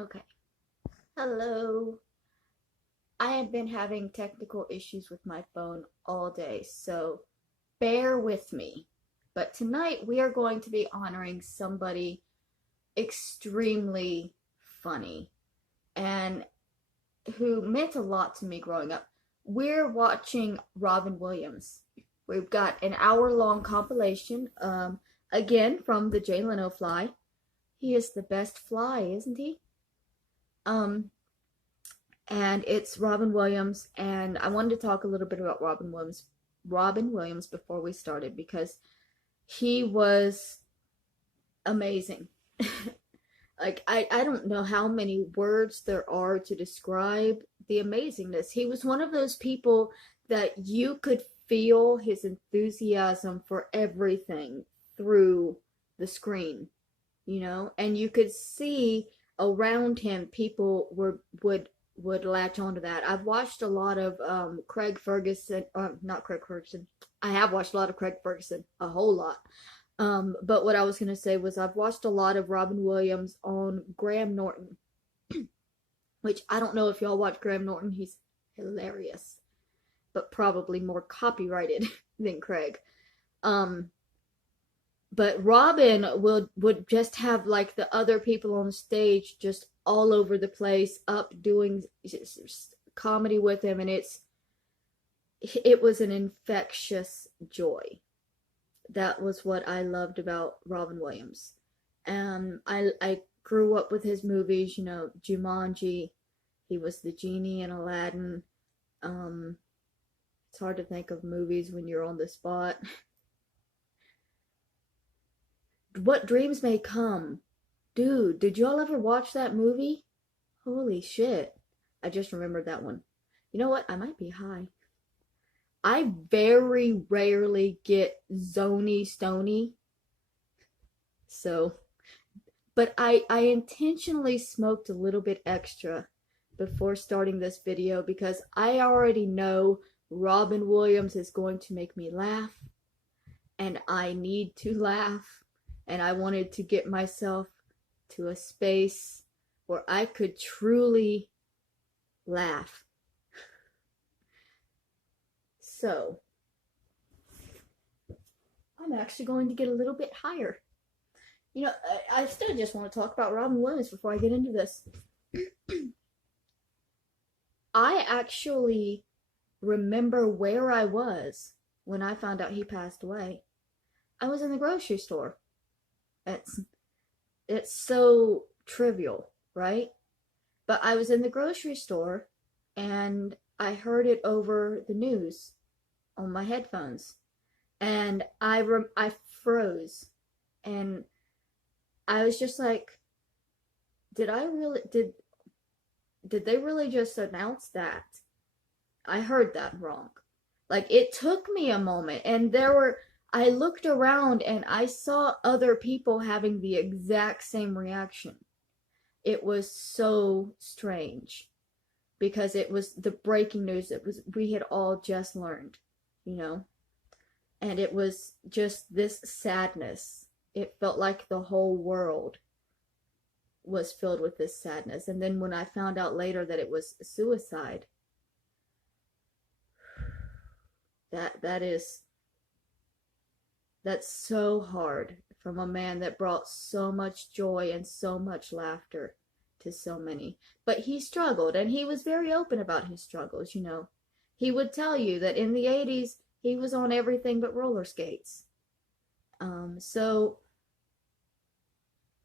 Okay. Hello. I have been having technical issues with my phone all day, so bear with me. But tonight we are going to be honoring somebody extremely funny and who meant a lot to me growing up. We're watching Robin Williams. We've got an hour-long compilation, again from the Jay Leno Fly. He is the best fly, isn't he? Um, and it's Robin Williams. And I wanted to talk a little bit about Robin Williams before we started because he was amazing. Like I don't know how many words there are to describe the amazingness. He was one of those people that you could feel his enthusiasm for everything through the screen, and you could see around him people would latch onto that. I've watched a lot of Craig Ferguson, not Craig Ferguson. I have watched a lot of Craig Ferguson, a whole lot. But what I was gonna say was I've watched a lot of Robin Williams on Graham Norton, which I don't know if y'all watch Graham Norton. He's hilarious, but probably more copyrighted than Craig. Um, but Robin would just have like the other people on stage just all over the place up doing comedy with him, and it was an infectious joy. That was what I loved about Robin Williams. I grew up with his movies, Jumanji. He was the genie in Aladdin. Um, it's hard to think of movies when you're on the spot. What Dreams May Come. Dude, did y'all ever watch that movie? Holy shit. I just remembered that one. You know what? I might be high. I very rarely get zony stony. So, but I intentionally smoked a little bit extra before starting this video because I already know Robin Williams is going to make me laugh, and I need to laugh, and I wanted to get myself to a space where I could truly laugh. So, I'm actually going to get a little bit higher. I still just want to talk about Robin Williams before I get into this. I actually remember where I was when I found out he passed away. I was in the grocery store. It's so trivial, right? But I was in the grocery store and I heard it over the news on my headphones, and I froze, and I was just like, did they really just announce that? I heard that wrong. Like, it took me a moment, and I looked around and I saw other people having the exact same reaction. It was so strange because it was the breaking news that we had all just learned, and it was just this sadness. It felt like the whole world was filled with this sadness. And then when I found out later that it was suicide, that's so hard from a man that brought so much joy and so much laughter to so many. But he struggled, and he was very open about his struggles. He would tell you that in the 80s he was on everything but roller skates. So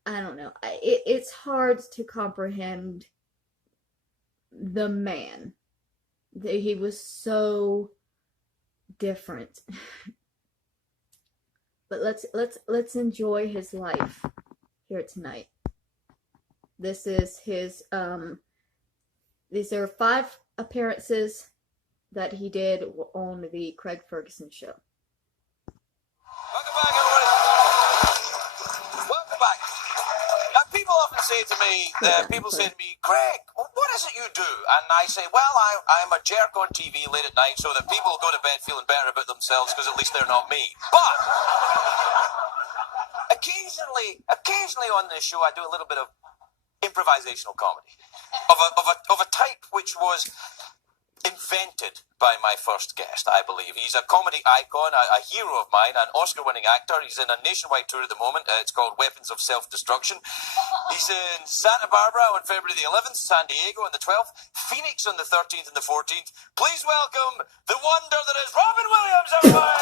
I don't know. It's hard to comprehend the man. He was so different. But let's enjoy his life here tonight. This is his these are 5 appearances that he did on the Craig Ferguson show. Welcome back, everybody. Welcome back. Now, people often say to me, Craig, what is it you do? And I say, well, I'm a jerk on TV late at night so that people go to bed feeling better about themselves because at least they're not me. But occasionally on this show, I do a little bit of improvisational comedy of a type which was invented by my first guest, I believe. He's a comedy icon, a hero of mine, an Oscar-winning actor. He's in a nationwide tour at the moment. It's called Weapons of Self-Destruction. He's in Santa Barbara on February the 11th, San Diego on the 12th, Phoenix on the 13th and the 14th. Please welcome the wonder that is Robin Williams, everybody!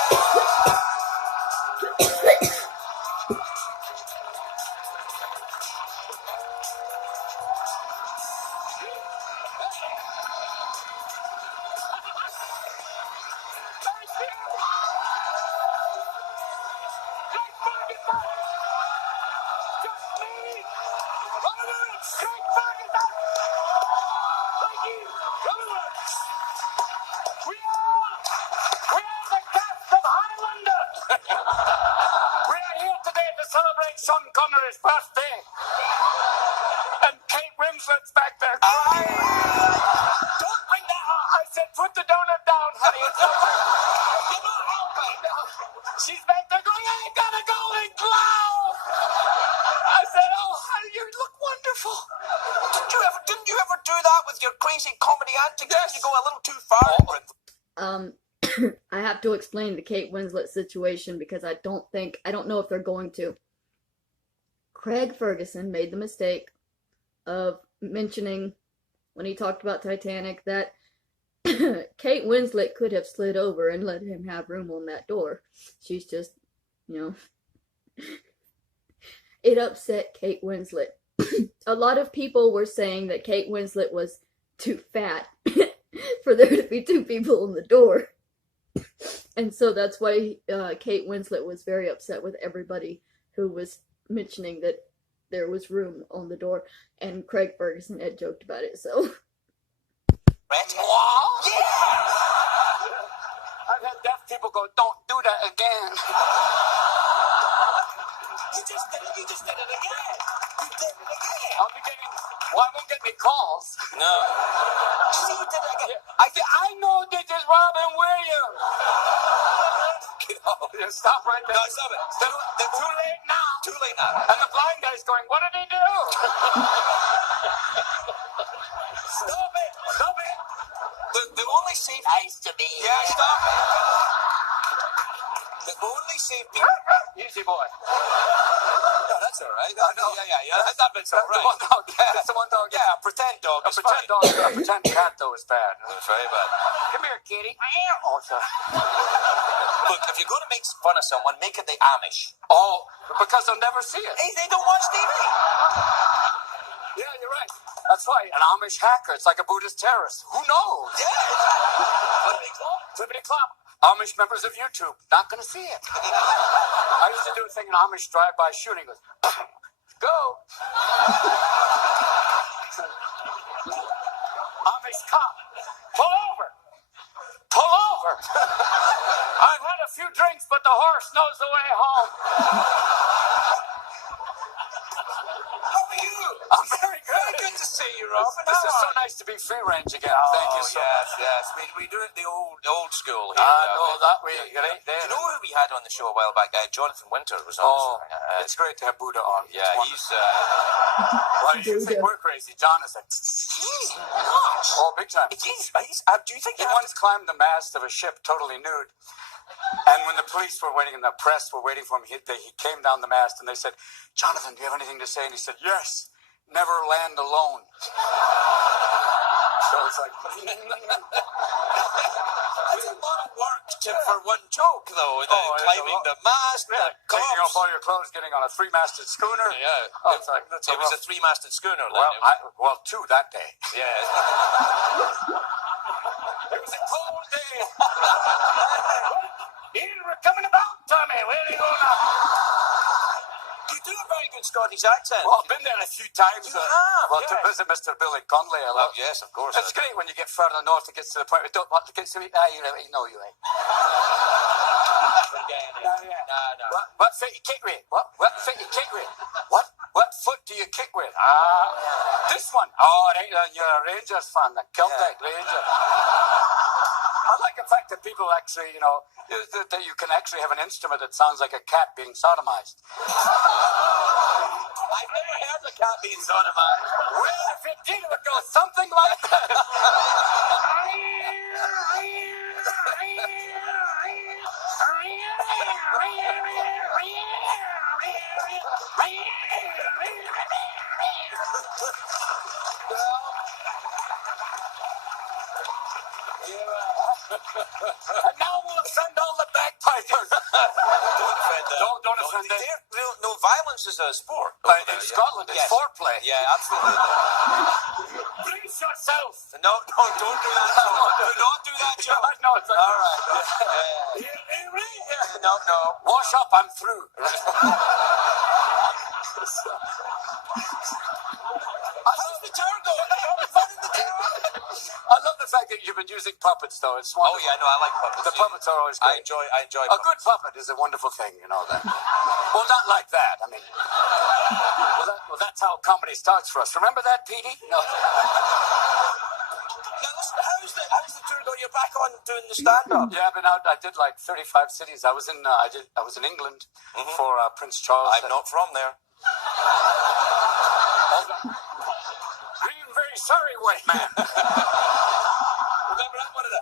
Sean Connery's birthday. And Kate Winslet's back there crying. Don't bring that up! I said, put the donut down, honey. It's over. You're not helping! She's back there going, I got a golden globe. I said, oh, honey, you look wonderful. Didn't you ever do that with your crazy comedy antics? Yes. You go a little too far. I have to explain the Kate Winslet situation because I don't know if they're going to. Craig Ferguson made the mistake of mentioning when he talked about Titanic that Kate Winslet could have slid over and let him have room on that door. She's just, it upset Kate Winslet. A lot of people were saying that Kate Winslet was too fat for there to be two people on the door. And so that's why Kate Winslet was very upset with everybody who was mentioning that there was room on the door, and Craig Ferguson had joked about it, so. Yeah! I've had deaf people go, don't do that again. You just did it again! You did it again! I'll be getting, I won't get any calls. No. See, you did it again. I know this is Robin Williams. No. Stop right there. No, stop it. They're too late now. Too late now. And the blind guy's going, what did he do? Stop it. Stop it. The only safe... Nice to be Yeah, stop it. The only safe people... Easy boy. No, that's all right. No. Yeah. That bit's all right. The one dog. That's the one dog. Yeah, a pretend dog. A pretend dog. A pretend cat, though, is bad. It's very bad. Come here, kitty. Oh, sorry. Look, if you're going to make fun of someone, make it the Amish. Oh, because they'll never see it. Hey, they don't watch TV. Yeah, you're right. That's right. An Amish hacker. It's like a Buddhist terrorist. Who knows? Yeah. Flippity clop. Amish members of YouTube. Not going to see it. I used to do a thing in Amish drive-by shooting. Goes, go. Amish cop. Pull over. Pull over. I've had a few drinks, but the horse knows the way home. How are you? I'm very good. Very good to see you, Robin. This is so nice to be free range again. Thank you so much. Yes. We do it the old school here. No, that way. It ain't there. You know who we had on the show a while back? Jonathan Winter was on. Oh, it's great to have Buddha on. Yeah, he's... Why do you think we're crazy? John is like... He's nuts. Oh, big time. Do you think He once climbed the mast of a ship totally nude. And when the police were waiting and the press were waiting for him, he came down the mast and they said, Jonathan, do you have anything to say? And he said, yes, never land alone. So it's like... It's a lot of work for one joke, though. Climbing the mast, the taking off cops. all your clothes, getting on a three-masted schooner. Yeah. Oh, it's like, It was a three-masted schooner. Well, two that day. Yeah. It was a cold day. We're coming about, Tommy. Where are you going now? You do a very good Scottish accent. Well, I've been there a few times. You have, Well, yes. to visit Mr. Billy Connolly. Oh, yes, of course. It's great when you get further north. It gets to the point where you don't want to get to me. You know you ain't. No. What foot you kick with? What foot you kick with? What foot do you kick with? This one. Oh, it ain't. You're a Rangers fan, the Celtic Rangers. I like the fact that people actually, that you can actually have an instrument that sounds like a cat being sodomized. I've never heard the cat being sodomized. Well, if it did, it would go something like that. And now we'll offend all the bagpipers. Don't offend them. Don't offend them. No, violence is a sport. In Scotland, it's foreplay. Yeah, absolutely. Brace yourself. No, don't do that, Joe. Do not do that, Joe. No, it's all right. No. Wash up, I'm through. How's the tour going? Are you having fun in the tour? I love the fact that you've been using puppets, though. It's Oh wonderful. yeah, no, I like puppets. The puppets are always I great. enjoy A good puppet is a wonderful thing, you know that. Well, not like that. I mean, that's how comedy starts for us. Remember that, Petey? No. Now listen, how's the tour going? You're back on doing the stand-up. Yeah, I've been out. I did like 35 cities. I was in England for Prince Charles. I'm not from there. I'm very sorry, white man. Remember that one of the...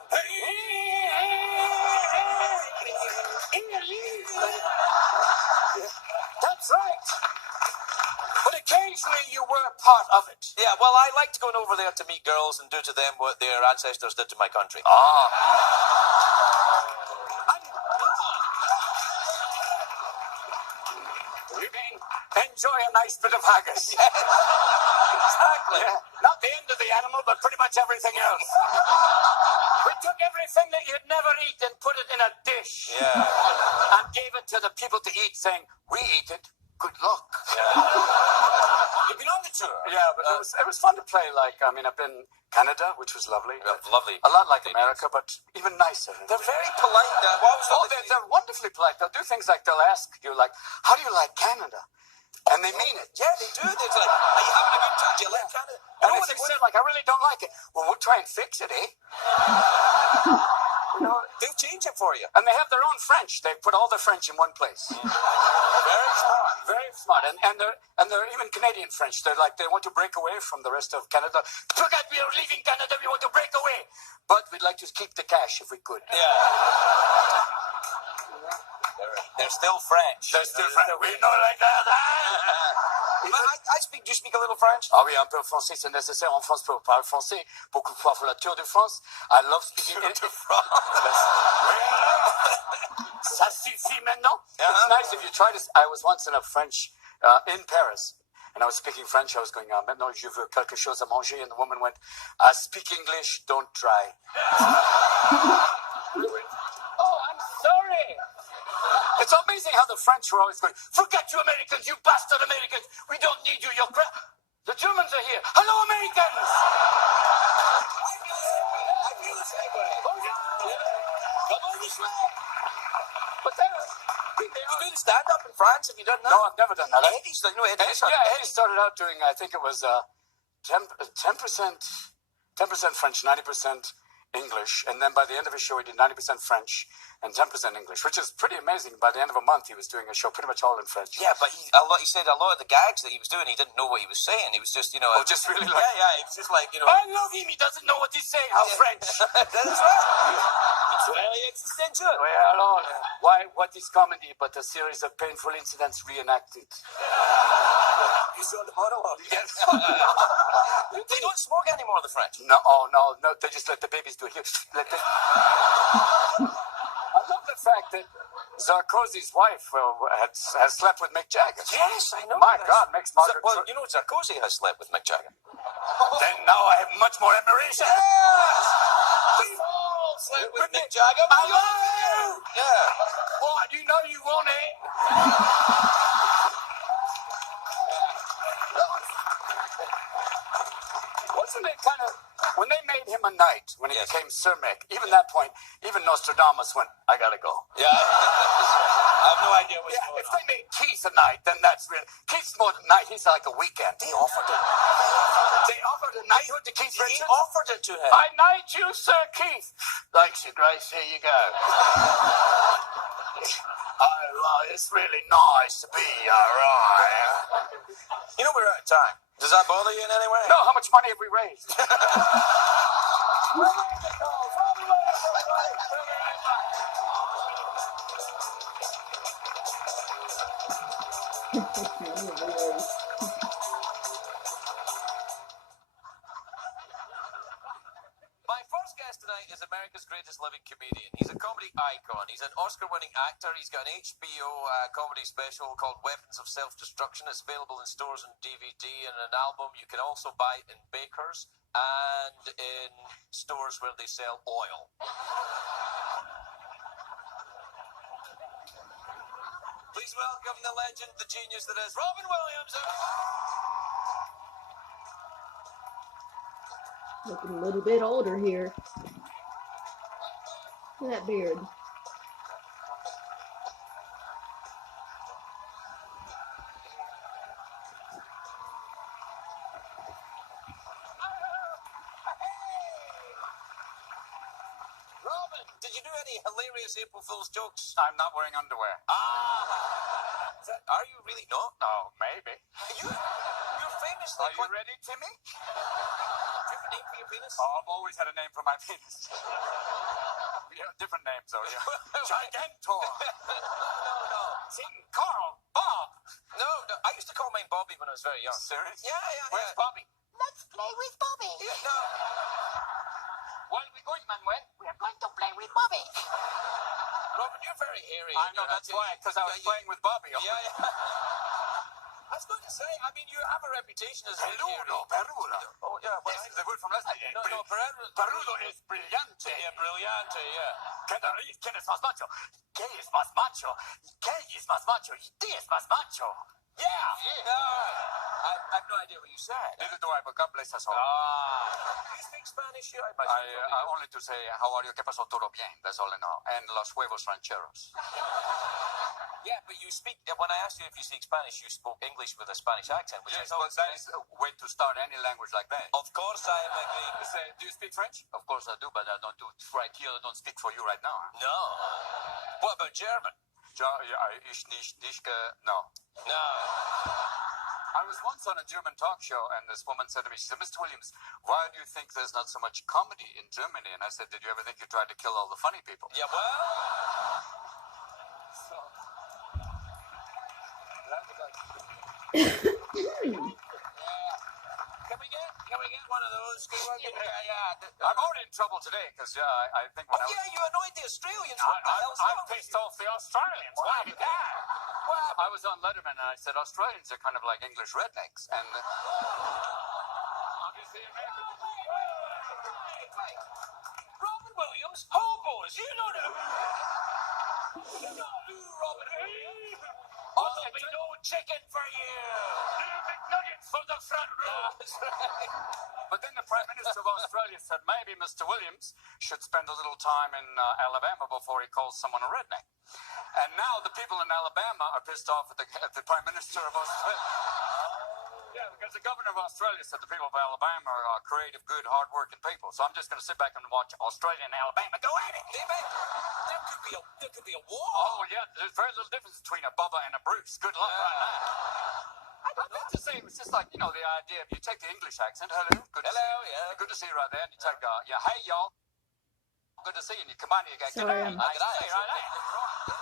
That's right. But occasionally you were part of it. Yeah, well, I liked going over there to meet girls and do to them what their ancestors did to my country. Ah. You mean enjoy a nice bit of haggis? Exactly. Yeah. Not the end of the animal, but pretty much everything else. We took everything that you'd never eat and put it in a dish. Yeah. And gave it to the people to eat, saying, we eat it. Good luck. You've been on the tour. Yeah, but it was fun to play. Like, I mean, I've been Canada, which was lovely. Lovely. A lot like America, but even nicer. They're very polite. They're wonderfully polite. They'll do things like they'll ask you, like, how do you like Canada? And they mean it. Yeah, they do. They're like, are you having a good time? Do you like Canada? And if they say, like, I really don't like it, well, we'll try and fix it, eh? You know, they'll change it for you. and they have their own French. They put all their French in one place. Very smart. Very smart. And they're even Canadian French. They're like, they want to break away from the rest of Canada. Forget we are leaving Canada. We want to break away. But we'd like to keep the cash if we could. Yeah. They're still French. They're still French. We know like that. But do you speak a little French? Ah oui, un peu français, c'est nécessaire en France pour parler français. Beaucoup de fois pour la Tour de France. I love speaking Tour de France. Ça suffit maintenant. Uh-huh. It's nice if you try this. I was once in a French, in Paris, and I was speaking French. I was going, maintenant je veux quelque chose à manger, and the woman went, I speak English, don't try. Oh, I'm sorry. It's amazing how the French were always going, forget you Americans, you bastard Americans. We don't need you, you're crap. The Germans are here. Hello, Americans. I feel the same way. Come on this way. But then, You do the stand-up in France? Have you done that? no, I've never done that. Eddie's done, you know, Eddie's Yeah, Eddie started out doing, I think it was 10% French, 90% English, and then by the end of his show, he did 90% French and 10% English, which is pretty amazing. By the end of a month, he was doing a show pretty much all in French. Yeah, but he said a lot of the gags that he was doing, he didn't know what he was saying. He was just, you know... Oh, just really like... Yeah, he was just like, you know... I love him, he doesn't know what he's saying. How French? That's right. It's very existential. Well, Lord, what is comedy but a series of painful incidents reenacted? You saw the monologue? Yes. They don't smoke anymore, the French. No, they just let the babies do it. Here, I love the fact that Sarkozy's wife has slept with Mick Jagger. Yes, I know. My God, makes Margaret... Well, you know, Sarkozy has slept with Mick Jagger. Then now I have much more admiration. Yes! We've all slept with Mick Jagger. I love you! Yeah. What, you know you won't, eh? Wasn't it kind of... When they made him a knight, when he Yes. became Sir Mick, even that point, even Nostradamus went, I gotta go. Yeah. I have no idea what's Yeah, going if on. they made Keith a knight, then that's real. Keith's more than knight, he's like a weekend. They offered it. They offered a knighthood to Keith He Richards. offered it to him. I knight you, Sir Keith. Thanks, Your Grace, here you go. It's really nice to be alright. You know we're out of time. Does that bother you in any way? No, how much money have we raised? My first guest tonight is America's greatest living comedian. He's a comedy icon. He's an Oscar-winning actor. He's got an HBO comedy special called Weapons of Self-Destruction. It's available in stores and DVD, and an album you can also buy in bakers and in stores where they sell oil. Please welcome the legend, the genius that is Robin Williams. Looking a little bit older here. Look at that beard. Robin, did you do any hilarious April Fool's jokes? I'm not wearing underwear. Are you really not? No, maybe. You're famously... Are you ready, Timmy? Do you have a name for your penis? Oh, I've always had a name for my penis. Yeah, different names, though, yeah. Gigantor. No. Tim, Carl, Bob. No, I used to call mine Bobby when I was very young. Serious? Yeah. Where's Bobby? Let's play with Bobby. Yeah, no. Where are we going, Manuel? We're going to play with Bobby. Robin, you're very hairy. I know, that's why, because I was playing with Bobby. Yeah. I was going to say, I mean, you have a reputation as very hairy. Perudo. Oh, yeah. Well, This is the word from last night. No, Perudo es brillante. Yeah, brillante, yeah. ¿Quién es más macho? ¿Qué es más macho? ¿Qué es más macho? ¿Y qué es más macho? Yeah. No, I have no idea what you said. Neither do I, but God bless us all. Do you speak Spanish? Yeah, I imagine. I only to say, how are you? ¿Qué pasó? Todo bien. That's all I know. And los huevos rancheros. Yeah, but you speak... When I asked you if you speak Spanish, you spoke English with a Spanish accent, which Yes, is but that is a way to start any language like that. Of course I am agreeing. Say, do you speak French? Of course I do, but I don't do it right here. I don't speak for you right now. No. What about German? Ich nicht, no. No. I was once on a German talk show, and this woman said to me, she said, Mr. Williams, why do you think there's not so much comedy in Germany? And I said, did you ever think you tried to kill all the funny people? Yeah, well... So, that was like... Can we get one of those? Yeah. I'm already in trouble today, because I think when you annoyed the Australians. What the hell's I wrong with pissed you? off the Australians. Why did that? What happened? I was on Letterman, and I said, Australians are kind of like English rednecks, and... obviously, Americans... Hey, Robin Williams, hobos, you don't know. You don't do Robin Williams. Oh, there'll be no chicken for you. McNuggets for the front row. That's right. But then the Prime Minister of Australia said maybe Mr. Williams should spend a little time in Alabama before he calls someone a redneck. And now the people in Alabama are pissed off at the Prime Minister of Australia. Yeah, because the governor of Australia said the people of Alabama are creative, good, hard-working people. So I'm just going to sit back and watch Australia and Alabama go at it. There could be a war. Oh, yeah, there's very little difference between a Bubba and a Bruce. Good luck right now. I meant to say, it was just like, the idea of you take the English accent. Hello, good to see you. Yeah. Good to see you right there. And you take, hey, y'all. Good to see you. And you combine it, you go, Sorry, g'day. Nice to see you, right there.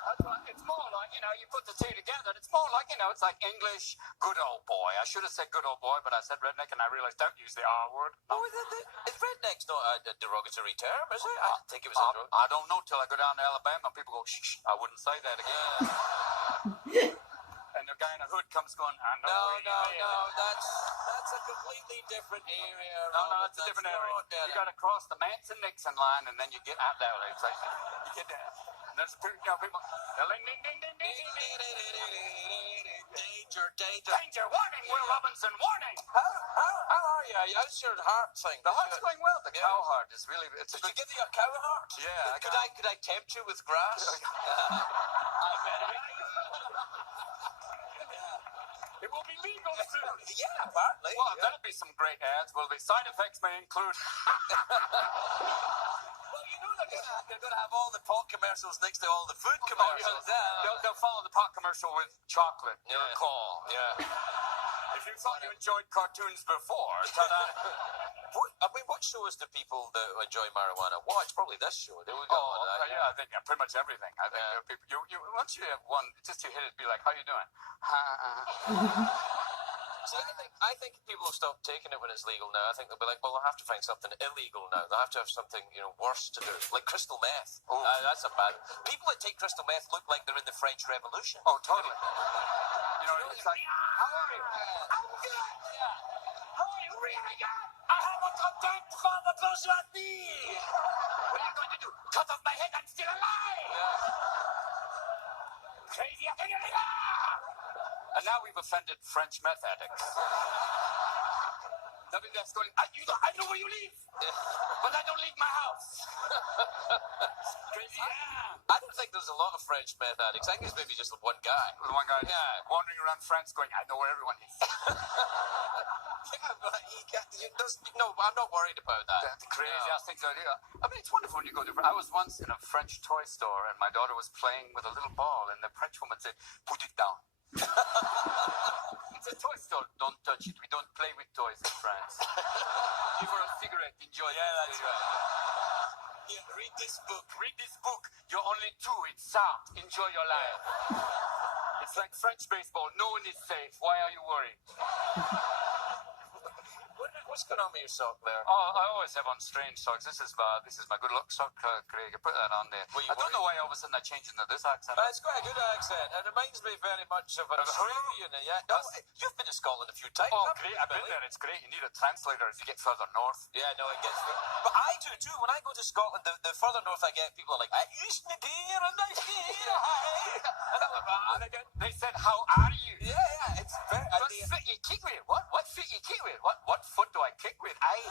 That's right. It's more like, you put the two together, and it's more like, it's like English, good old boy. I should have said good old boy, but I said redneck, and I realized don't use the R word. Oh, redneck's not a derogatory term, is it? I didn't think it was a derogatory. I don't know till I go down to Alabama, and people go, shh, I wouldn't say that again. And the guy in a hood comes going, I know. No, that's a completely different area. No, it's a different area. You got to cross the Manson-Nixon line, and then you get out there. It's like, you get there. And there's people, ding, ding, ding, ding, ding, danger, warning, Will Robinson, warning. How are you? How's your heart thing? The heart's going well. The cow heart is really, it's Did you give you a cow heart? Yeah. Could I tempt you with grass? I bet It will be legal soon. Yeah, apparently. Well, that'll be some great ads. Will the side effects may include Well, you know they're going to have all the pot commercials next to all the food commercials. They'll follow the pot commercial with chocolate. Yeah. Your call. Yeah. If you thought you enjoyed cartoons before, ta-da. What shows do people that enjoy marijuana watch? Probably this show. There we go. Yeah, I think pretty much everything. I think people, you once you have one, just you hit it, be like, how you doing? See, I think people will stop taking it when it's legal now. I think they'll be like, well, they'll have to find something illegal now. They'll have to have something, worse to do, like crystal meth. Oh. That's a bad. People that take crystal meth look like they're in the French Revolution. Oh, totally. It's like, how are you? I'm good. Yeah. How are you? Really good. I have a contempt for the bourgeoisie. What are you going to do? Cut off my head? I'm still alive. Crazy. And now we've offended French meth addicts. WWF's going, I know where you live, but I don't leave my house. Crazy. I don't think there's a lot of French meth addicts. I think it's maybe just one guy. One guy wandering around France going, I know where everyone is. Yeah, but I'm not worried about that. The craziest things I do. I mean, it's wonderful when you go to. I was once in a French toy store and my daughter was playing with a little ball and the French woman said, put it down. It's a toy store. Don't touch it. We don't play with toys in France. Give her a cigarette. Enjoy. Yeah, that's right. Yeah, read this book. Read this book. You're only 2. It's Sartre. Enjoy your life. It's like French baseball. No one is safe. Why are you worried? What's going on with your sock there? Oh, I always have on strange socks. This is my good luck sock, Craig. I put that on there. I don't know why all of a sudden I changed into this accent. It's quite a good accent. It reminds me very much of an Australian. Yeah. No, you've been to Scotland a few times. Oh, great. I've been there. It's great. You need a translator as you get further north. Yeah, no, it gets good. But I do too. When I go to Scotland, the further north I get, people are like, I used to be here and I here. And I'm like, they said, how are you? Yeah. It's very. What foot you kick with? What foot you kick with? What foot do I kick with? When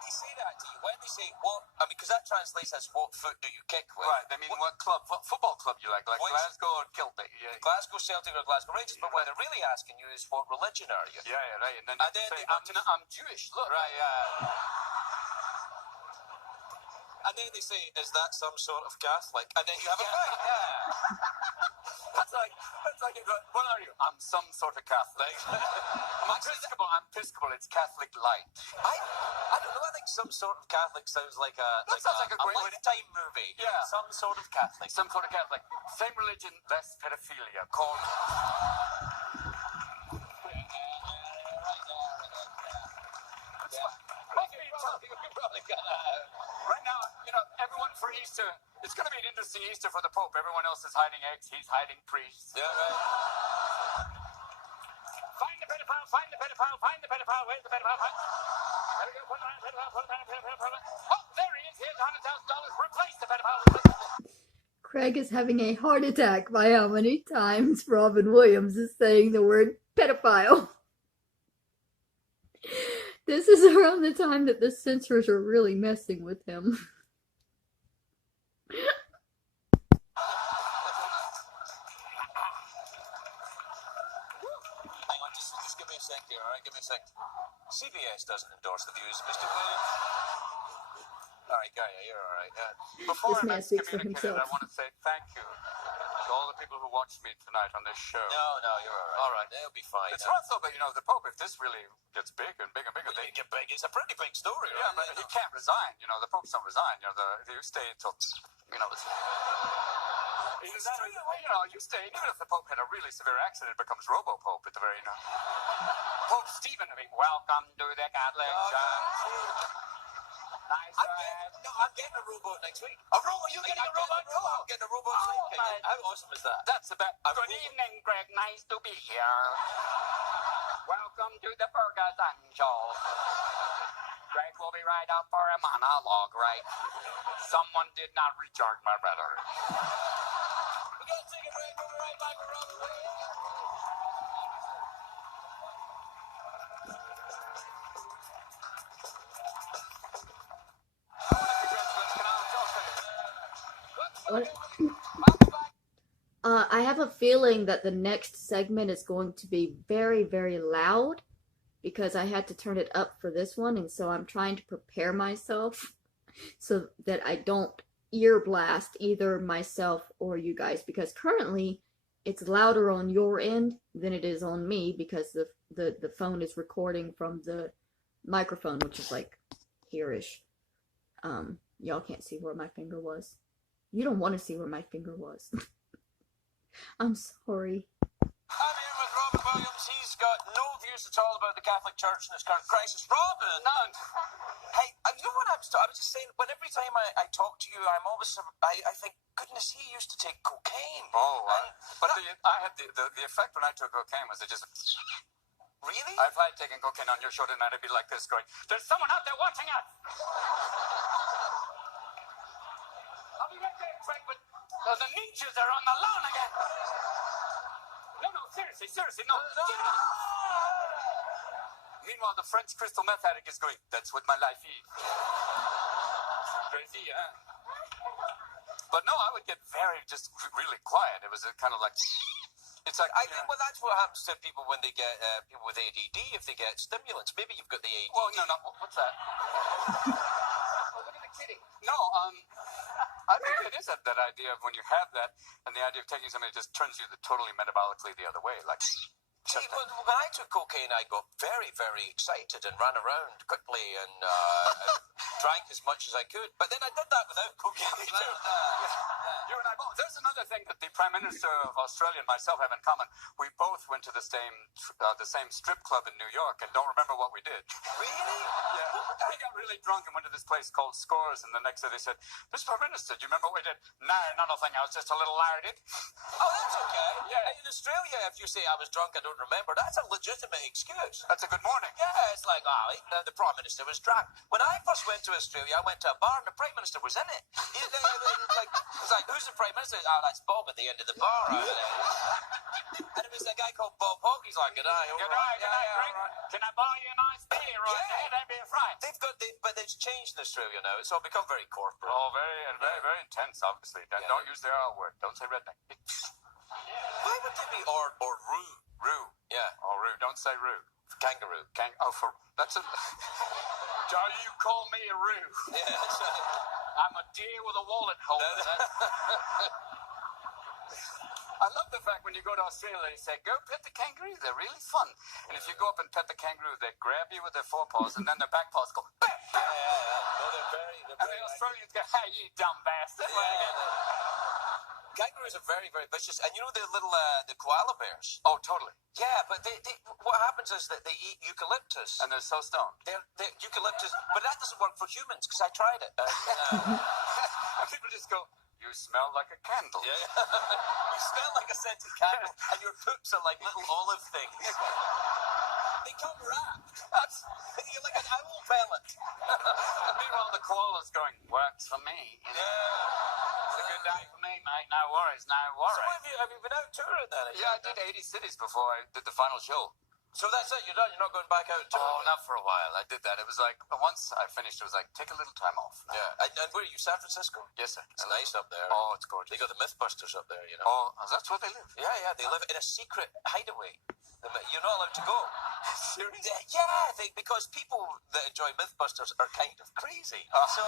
they say that to you, when they say what, because that translates as what foot do you kick with? Right, I mean, what football club you like Glasgow or Celtic? Yeah. Glasgow Celtic or Glasgow Rangers, but what they're really asking you is what religion are you? Yeah, right. And then they say, I'm Jewish, look. Right, yeah. And then they say, is that some sort of Catholic? And then you have a fight. Yeah. That's like, what are you? I'm some sort of Catholic. I'm Episcopal. It's Catholic light. I don't know. I think some sort of Catholic sounds like a great Lifetime movie. Yeah. Some sort of Catholic. Some sort of Catholic. Same religion, less pedophilia. Called. Right now, everyone for Easter, it's going to be an interesting Easter for the Pope. Everyone else is hiding eggs. He's hiding priests. Yeah, right. Find the pedophile, find the pedophile, find the pedophile. Where's the pedophile? There we go. Put the pedophile. Oh, there he is. Here's $100,000. Replace the pedophile. Craig is having a heart attack by how many times Robin Williams is saying the word pedophile. This is around the time that the censors are really messing with him. Hang on, just give me a sec here, all right? Give me a sec. CBS doesn't endorse the views, Mr. Williams. All right, Gaia, you're all right. Before This man I'm speaks for excommunicated, himself. I want to say thank you to all the people who watched me tonight on this show. No, you're all right. All right, it'll be fine. It's rough though, but the Pope, if this really gets big and bigger and bigger, They get big. It's a pretty big story, yeah, right? but he can't resign. The Pope's don't resign. You stay until you stay. Even if the Pope had a really severe accident, it becomes Robo-Pope at the very Pope Stephen. Welcome to the Catholic Church. Nice. I'm getting a robot next week. A robot? You getting a robot? I'm getting a robot next week. How awesome is that? That's the best. Good evening, Greg. Nice to be here. Welcome to the Burgers Angels. Greg will be right up for a monologue, right? Someone did not recharge my battery. We're going to take a break. We'll be right back with Robin Williams. I have a feeling that the next segment is going to be very, very loud because I had to turn it up for this one, and so I'm trying to prepare myself so that I don't ear blast either myself or you guys, because currently it's louder on your end than it is on me because the phone is recording from the microphone, which is like here-ish. Y'all can't see where my finger was. You don't want to see where my finger was. I'm sorry. I'm here with Robin Williams. He's got no views at all about the Catholic Church in its current crisis. Robin! None. Hey, you know what I was just saying? When every time I talk to you, I'm always, I think, goodness, he used to take cocaine. Oh, but I had the effect when I took cocaine was it just... Really? If I had taken cocaine on your shoulder tonight, I'd be like this going, there's someone out there watching us! I'll be right there, Craig, but the ninjas are on the lawn again! No, seriously, no. Meanwhile, the French crystal meth addict is going, that's what my life is. Crazy, huh? But no, I would get very, just really quiet. It was kind of like... It's like, I think, well, that's what happens to people when they get, people with ADD, if they get stimulants. Maybe you've got the ADD. Well, no, what's that? Oh, look at the kitty. No, I think it is that idea of when you have that, and the idea of taking something that just turns you totally metabolically the other way, like... See, when I took cocaine, I got very, very excited and ran around quickly and drank as much as I could. But then I did that without cocaine. Me too. You and I both. There's another thing that the Prime Minister of Australia and myself have in common. We both went to the same strip club in New York and don't remember what we did. Really? Yeah. We got really drunk and went to this place called Scores, and the next day they said, Mr. Prime Minister, do you remember what we did? No, nothing. I was just a little larded. Oh, that's okay. Yeah. In Australia, if you say I was drunk, I don't remember, that's a legitimate excuse. That's a good morning. Yeah, it's like, the Prime Minister was drunk. When I first went to Australia, I went to a bar and the Prime Minister was in it. It was like, who's the Prime Minister? Oh, that's Bob at the end of the bar. And it was a guy called Bob Hawke. He's like, good night. Good night, Rick. Can I buy you a nice beer right there? Don't be afraid. But it's changed in Australia now. It's all become very corporate. Oh, very intense, obviously. Don't use the R word. Don't say redneck. Why would they be or roo? Roo. Yeah. Oh, roo. Don't say roo. Kangaroo. That's a... Do you call me a roo? Yeah, that's right. I'm a deer with a wallet hole in it. I love the fact when you go to Australia, they say, go pet the kangaroo. They're really fun. And if you go up and pet the kangaroo, they grab you with their forepaws, and then their back paws go, bah, bah. No, they're very and the Australians go, hey, you dumb bastard. Kangaroos are very, very vicious. And you know the little, the koala bears? Oh, totally. Yeah, but they what happens is that they eat eucalyptus. And they're so stoned. They're eucalyptus, but that doesn't work for humans, because I tried it. And people just go, you smell like a candle. Yeah. You smell like a scented candle, and your poops are like little olive things. They come wrapped. You're like an owl pellet. Meanwhile, the koala's going, works for me. You know? Yeah. It's a good day for me, mate. No worries, no So worries. have you been out touring then? Yeah, I did 80 cities before I did the final show. So that's it, you're done? You're not going back out touring? Oh, not for a while. I did that. It was like, once I finished, it was like, take a little time off. Yeah. And where are you, San Francisco? Yes, sir. It's nice up there. Oh, it's gorgeous. They got the Mythbusters up there, you know. Oh, that's where they live. Yeah, they live in a secret hideaway. You're not allowed to go. Seriously? Yeah, because people that enjoy Mythbusters are kind of crazy. So,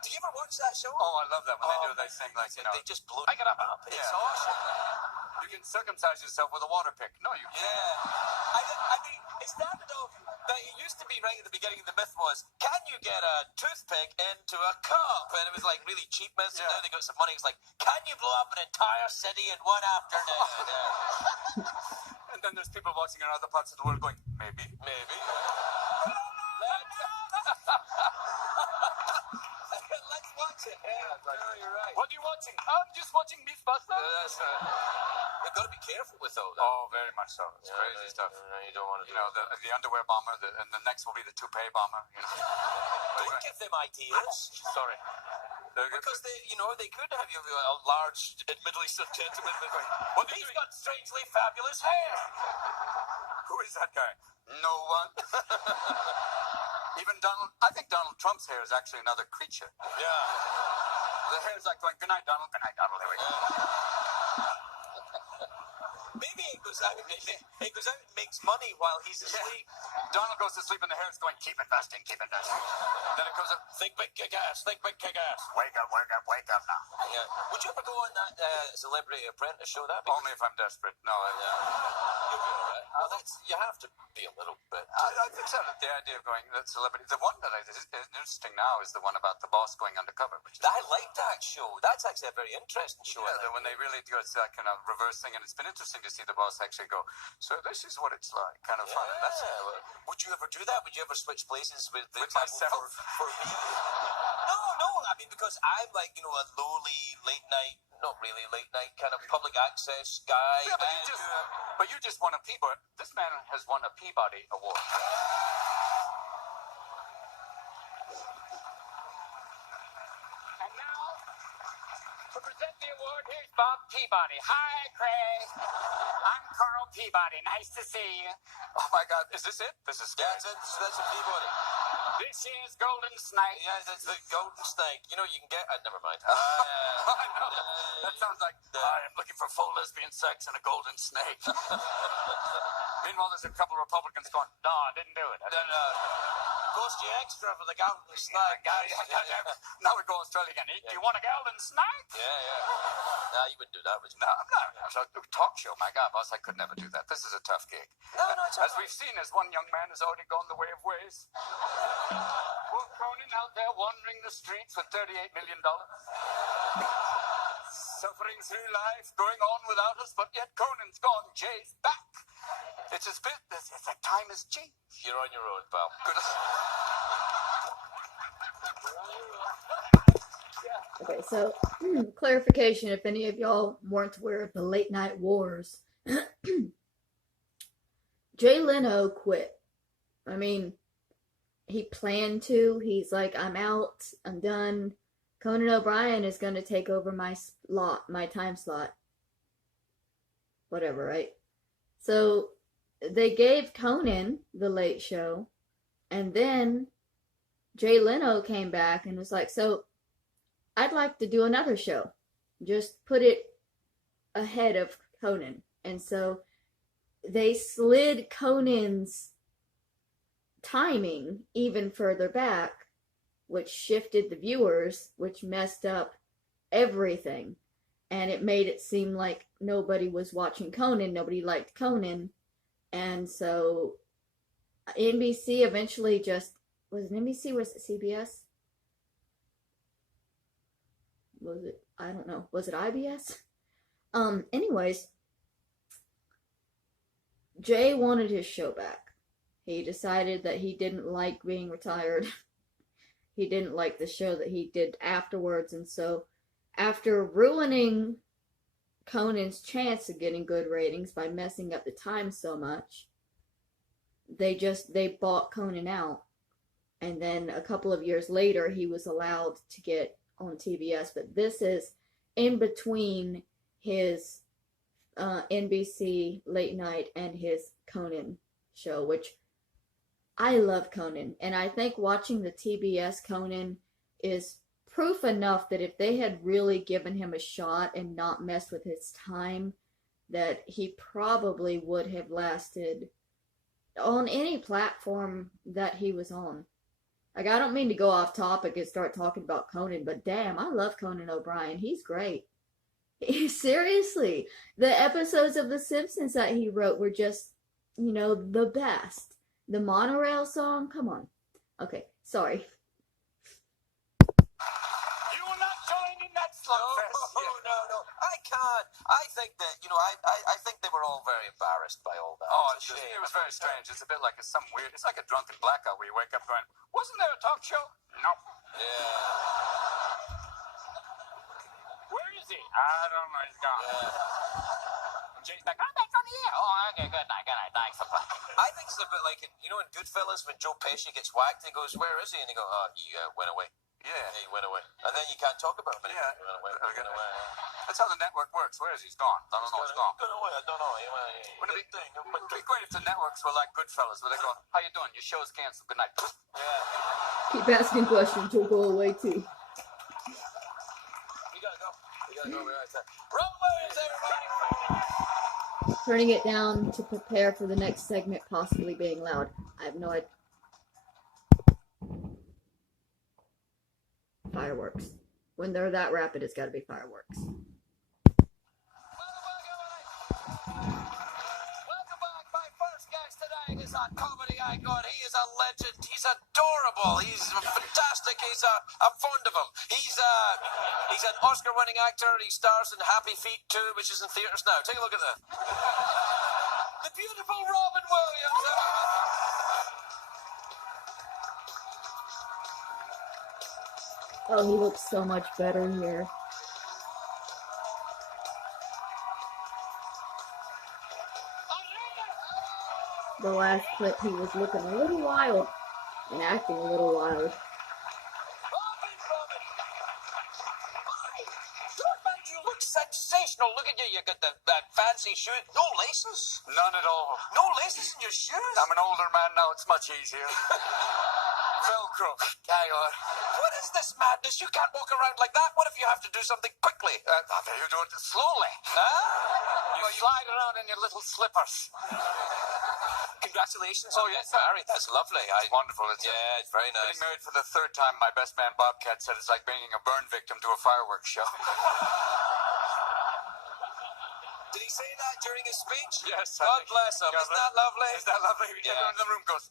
do you ever watch that show? Oh, I love that when they sing like, you know. They just blow Pick it up. It's Yeah. awesome. You can circumcise yourself with a water pick. No, you can't. Yeah. I mean, it started off that it used to be right at the beginning, the myth was, can you get a toothpick into a cup? And it was like really cheap myths, and now they got some money. It's like, can you blow up an entire city in one afternoon? And then there's people watching in other parts of the world going, maybe. Let's watch it. Yeah, no, you're right. What are you watching? I'm just watching Mythbusters. You've got to be careful with all that. Oh, very much so. It's crazy stuff. You don't want to You know, the underwear bomber, and the next will be the toupee bomber. You know. Don't give them ideas. Sorry. Because they could have you a large Middle Eastern gentleman with he's got strangely fabulous hair. Who is that guy? No one. Even I think Donald Trump's hair is actually another creature. Yeah. The hair is like going, good night, Donald. Good night, Donald. There we go. Maybe it goes out. It goes out and makes money while he's asleep. Donald goes to sleep and the hair's going, keep investing, keep investing. Then it goes up, Think big, kick ass. Think big, kick ass. wake up, wake up, wake up now. Yeah. Would you ever go on that Celebrity Apprentice show? That Only if I'm desperate. No, you'll be all right. Well, you have to be a little bit. I think so. The idea of going that celebrity. The one that is interesting now is the one about the boss going undercover. Which is, I like that show. That's actually a very interesting show. yeah, when they really do it's that kind of reverse thing, and it's been interesting to see the boss actually go, so this is what it's like, kind of fun. And that's, would you ever do that? Would you ever switch places with myself? For me? No. I mean, because I'm like, a lowly late night, not really late night kind of public access guy. Yeah, but you just won a Peabody. This man has won a Peabody Award. And now, to present the award, here's Bob Peabody. Hi, Craig. I'm Carl Peabody. Nice to see you. Oh, my God. Is this it? This is Yeah, that's a Peabody. This is Golden Snake. Yeah, that's the Golden Snake. You can get... never mind. I know. That sounds like, I am looking for full lesbian sex and a golden snake. Meanwhile, there's a couple of Republicans going, no, I didn't do it. Cost you extra for the Golden Snake, guys. Now we go Australia again. Do you want a golden snake? Yeah. No, you wouldn't do that, would you? No, I'm not. It's a talk show. My God, boss, I could never do that. This is a tough gig. No, it's all As we've seen, as one young man has already gone the way of ways. Poor Conan out there wandering the streets with $38 million. Suffering through life, going on without us, but yet Conan's gone. Jay's back. It's as bit. It's like time has changed. You're on your own, pal. Good. Okay, so clarification if any of y'all weren't aware of the late night wars. Jay Leno quit. I mean, he planned to. He's like, I'm out. I'm done. Conan O'Brien is going to take over my time slot. Whatever, right? So they gave Conan the Late Show, and then Jay Leno came back and was like, so I'd like to do another show. Just put it ahead of Conan. And so they slid Conan's timing even further back, which shifted the viewers, which messed up everything. And it made it seem like nobody was watching Conan, nobody liked Conan. And so NBC eventually just, was it NBC, was it CBS? Was it, I don't know, was it IBS? Anyways, Jay wanted his show back. He decided that he didn't like being retired. He didn't like the show that he did afterwards, and so after ruining Conan's chance of getting good ratings by messing up the time so much, they bought Conan out. And then a couple of years later, he was allowed to get on TBS. But this is in between his NBC late night and his Conan show, which I love Conan. And I think watching the TBS Conan is proof enough that if they had really given him a shot and not messed with his time, that he probably would have lasted on any platform that he was on. Like, I don't mean to go off topic and start talking about Conan, but damn, I love Conan O'Brien. He's great. Seriously, the episodes of The Simpsons that he wrote were just, the best. The monorail song, come on. Okay, sorry. You will not join in that slugfest. No. I can't. I think that, I think they were all very embarrassed by all that. Oh, it was very strange. It's a bit like it's like a drunken blackout where you wake up going, wasn't there a talk show? No. Yeah. Where is he? I don't know. He's gone. Yeah. Jay's like, I'm back on the air. Oh, okay, good night, thanks. I think it's a bit like, in Goodfellas when Joe Pesci gets whacked, he goes, where is he? And he goes, he went away. Yeah. He went away. And then you can't talk about him. Yeah. He went away. That's how the network works. Where is he? He's gone. I don't know. He's gone. I don't know. Wouldn't it be great if the networks were like Goodfellas, where they go, how you doing? Your show's canceled. Good night. Yeah. Keep asking questions, you'll go away too. You gotta go. We're out of time. Wrong ways, everybody! turning it down to prepare for the next segment possibly being loud. I have no idea. Fireworks. When they're that rapid, it's gotta be fireworks. Welcome back. My first guest today is a comedy icon. He is a legend. He's adorable. He's fantastic. I'm fond of him. He's an Oscar-winning actor. He stars in Happy Feet 2, which is in theaters now. Take a look at that. The beautiful Robin Williams. Oh, he looks so much better here. The last clip, he was looking a little wild and acting a little wild. Robin. Man, you look sensational. Look at you. You got that fancy shoe. No laces. None at all. No laces in your shoes. I'm an older man now. It's much easier. Velcro. Hang on. What is this madness? You can't walk around like that. What if you have to do something quickly? You do it slowly. Huh? You slide around in your little slippers. Congratulations on getting married. That's lovely. It's wonderful. Yeah, it's very nice. Getting married for the third time, my best man Bobcat said it's like bringing a burn victim to a fireworks show. Did he say that during his speech? Yes. God bless him. Isn't that lovely? Isn't that lovely? Yeah. Everyone in the room goes,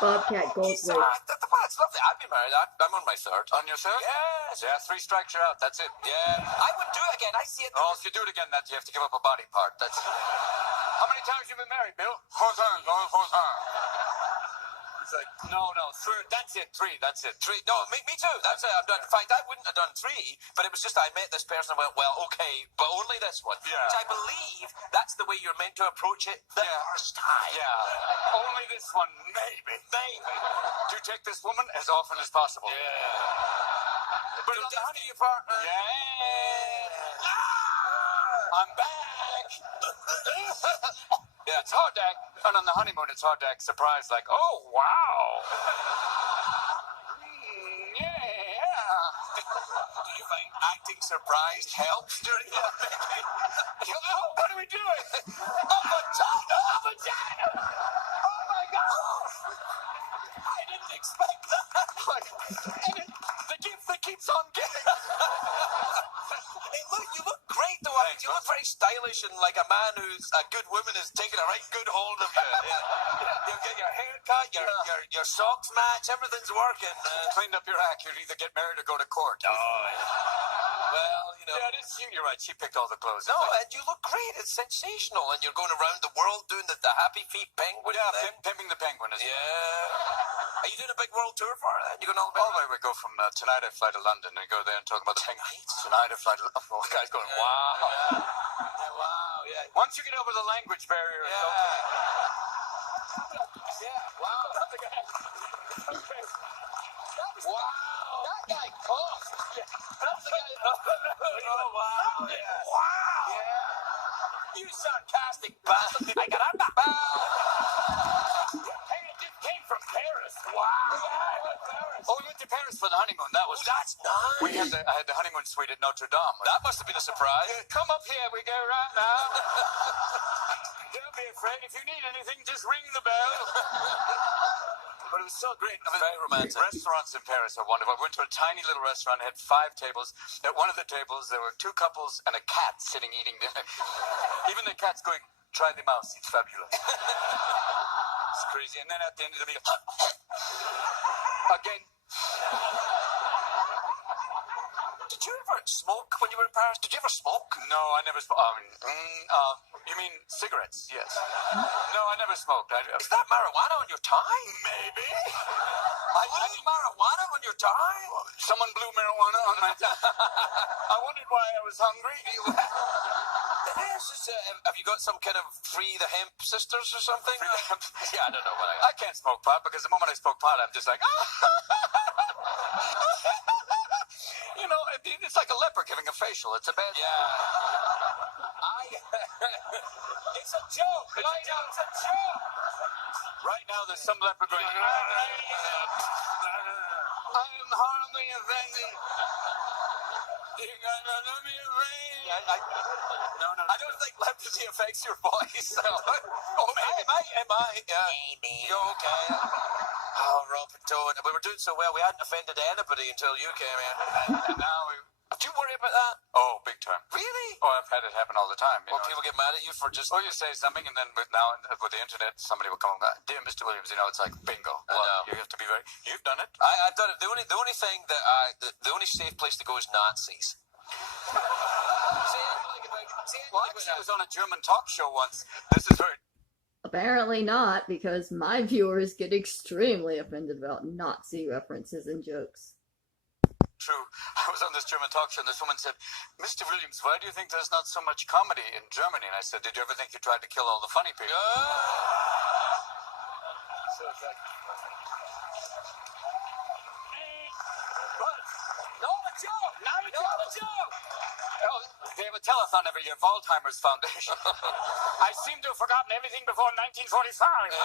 Bobcat Goldthwait. That's lovely. I've been married. I'm on my third. on your third? Yes. Yeah, 3 strikes, you're out. That's it. Yeah. I would do it again. I see it. Oh, if you do it again, that you have to give up a body part. That's. How many times have you been married, Bill? He's like, no, third. That's it. 3. That's it. 3. No, me too. That's it. I'm done. In fact, I wouldn't have done 3, but it was just I met this person and went, well, okay, but only this one. Yeah. Which I believe that's the way you're meant to approach it the first time. Yeah. Only this one, maybe. To take this woman as often as possible. Yeah. But So honey, your partner. Yeah. Ah! I'm back. Yeah, it's hard to act. And on the honeymoon, it's hard to act surprised, like, oh, wow. Yeah. Do you find acting surprised helps during that? Oh, what are we doing? A vagina! A vagina! Oh my God! I didn't expect that. And the gift that keeps on giving. Hey, look, you look great though. I mean, you look very stylish and like a man who's a good woman is taking a right good hold of you. Yeah. You get your hair cut, your socks match, everything's working. Cleaned up your act. You'd either get married or go to court. Oh, well, you know. Yeah, you're right. She picked all the clothes. No, and you look great. It's sensational. And you're going around the world doing the Happy Feet penguin thing. Pimping the penguin. Yeah. Are you doing a big world tour for it? You going all the way? All the way we go from tonight I fly to London and go there and talk about the penguin. Tonight I fly to London. Oh, the guy's going, wow. Yeah, wow, yeah. Once you get over the language barrier, it's okay. Yeah, wow. Wow. That guy coughed. That's the guy. Oh, wow. Yeah. Wow. Yeah. You sarcastic bastard. I got a bow. Hey, it just came from Paris. Wow. Yeah, Oh, we went to Paris for the honeymoon. That was. oh, that's nice. I had the honeymoon suite at Notre Dame. That must have been a surprise. Come up here. We go right now. Don't be afraid. If you need anything, just ring the bell. But it was so great. I mean, Very romantic. Restaurants in Paris are wonderful. I went to a tiny little restaurant. It had 5 tables. At one of the tables, there were 2 couples and a cat sitting eating dinner. Even the cat's going, try the mouse. It's fabulous. It's crazy. And then at the end of the meal, again. Did you ever smoke when you were in Paris? Did you ever smoke? No, I never smoked. You mean cigarettes? Yes. No, I never smoked. Is that marijuana on your tie? Maybe. I blew marijuana on your tie? Someone blew marijuana on my tie. I wondered why I was hungry. Have you got some kind of Free the Hemp Sisters or something? Free the Hemp- Yeah, I don't know what I can't smoke pot because the moment I smoke pot, I'm just like, you know, it's like a leper giving a facial. It's a bad. Yeah. It's a joke. It's a joke. Right now, there's some leper going. I am hardly offended. No. I don't think leprosy affects your voice. Oh, am I? Maybe. You okay? Oh, Robert Toad. We were doing so well. We hadn't offended anybody until you came here. And now Do you worry about that? oh, big time. Really? Oh, I've had it happen all the time. Well, people get mad at you for just... Or you say something, and then with the internet, somebody will come back. Dear Mr. Williams, it's like bingo. I know. You have to be very. You've done it. I've done it. The only thing that the only safe place to go is Nazis. Well, I actually was on a German talk show once. This is very. Apparently not, because my viewers get extremely offended about Nazi references and jokes. True. I was on this German talk show, and this woman said, Mr. Williams, why do you think there's not so much comedy in Germany? And I said, did you ever think you tried to kill all the funny people? So it's like, Not a joke! Oh, they have a telethon every year, Alzheimer's Foundation. I seem to have forgotten everything before 1945. Yeah.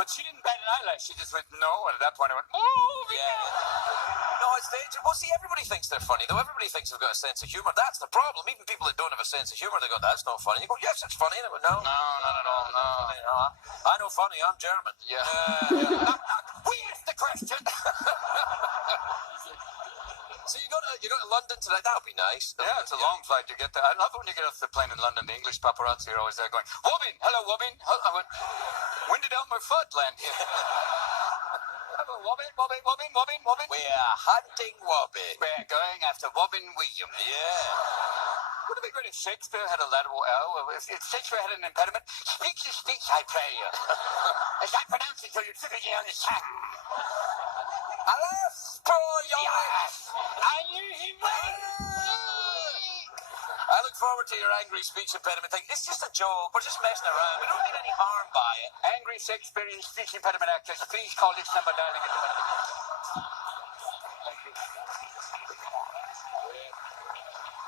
But she didn't bat an eyelash. She just went, no. And at that point, I went, oh, Yeah. No, it's dangerous. Well, see, everybody thinks they're funny, though. Everybody thinks they've got a sense of humor. That's the problem. Even people that don't have a sense of humor, they go, that's not funny. You go, yes, it's funny. And I go, no. No, not at all, no. I know funny. I'm German. Yeah. We asked the question. So you go to London tonight. That would be nice. Yeah, it's a long flight. You get there. I love it when you get off the plane in London. The English paparazzi are always there going, Wobbin, hello, Wobbin. I went, when did Elmer Fudd land here? Hello, Wobbin. We are hunting Wobbin. We're going after Wobbin Williams. Yeah. Would it be great if Shakespeare had a lateral L? If Shakespeare had an impediment? Speak your speech, I pray you. As I pronounce it, so you typically understand. Alas, poor young... Yes! I knew he would! I look forward to your angry speech impediment thing. It's just a joke. We're just messing around. We don't mean any harm by it. Angry Shakespearean speech impediment actors, please call this number, darling. Thank you.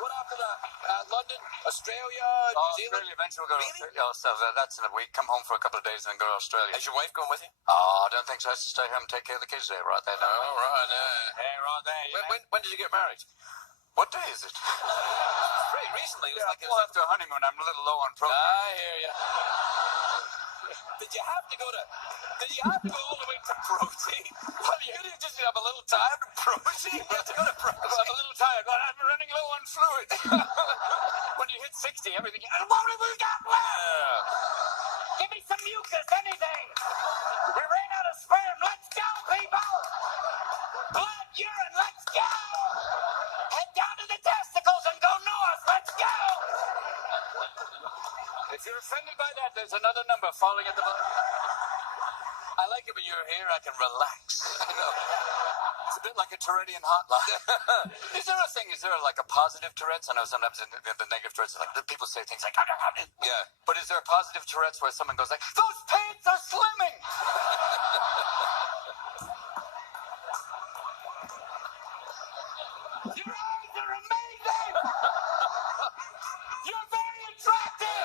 What after that? London, Australia, Oh, New Zealand? Australia, eventually we'll go to Really? Australia. So that's in a week. Come home for a couple of days and then go to Australia. Is your wife going with you? Oh, I don't think so. I have to stay home and take care of the kids there, right there. Oh, right. Hey, right there. When did you get married? What day is it? Pretty recently. It was like... Well, after a honeymoon, I'm a little low on protein. I hear you. Did you have to go all the way to protein? Well, you didn't just have a little tired of protein. You have to go to protein. I'm a little tired, but I'm running low on fluid. When you hit 60, everything... And what have we got left? Give me some mucus, anything. We ran out of sperm. Let's go, people. Blood, urine, let's go. Head down to the testicles and go north. Let's go. If you're offended by that, there's another number falling at the bottom. I like it when you're here. I can relax. I know. It's a bit like a Tourettean hotline. Is there a thing? Is there like a positive Tourette's? I know sometimes in the negative Tourette's, like people say things like, Yeah. But is there a positive Tourette's where someone goes like, those pants are slimming? Your eyes are amazing! You're very attractive!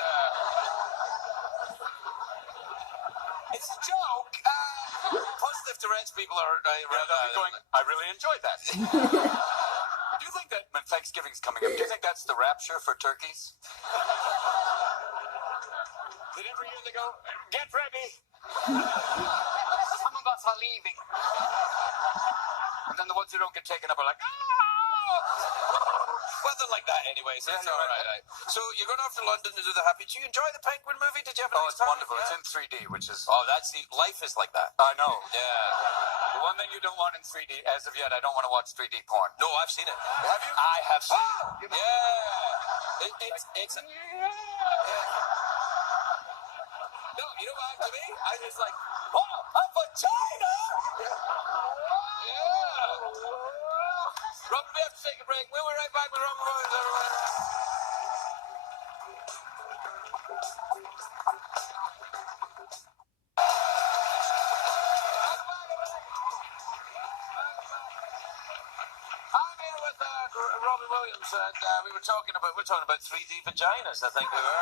It's a joke. Positive Tourette's people are... I really enjoyed that. Do you think that when Thanksgiving's coming up, do you think that's the rapture for turkeys? That every year they go, get ready. Some of us are leaving. And then the ones who don't get taken up are like, Well, they're like that anyway, so it's all right. So you're going off to London to do the Happy... Did you enjoy the Penguin movie? Did you have a Oh, nice it's time? wonderful. Yeah. It's in 3D, which is... Oh, that's the... Life is like that. I know. Yeah. The one thing you don't want in 3D, as of yet, I don't want to watch 3D porn. No, I've seen it. Have you? I have seen Oh! it. Yeah. It's... No, you know what happened to me? I was like, oh, a vagina! Yeah. Robin, we have to take a break. We'll be right back with Robin Williams, everyone. I'm here with Robin Williams, and we're talking about 3D vaginas. I think we were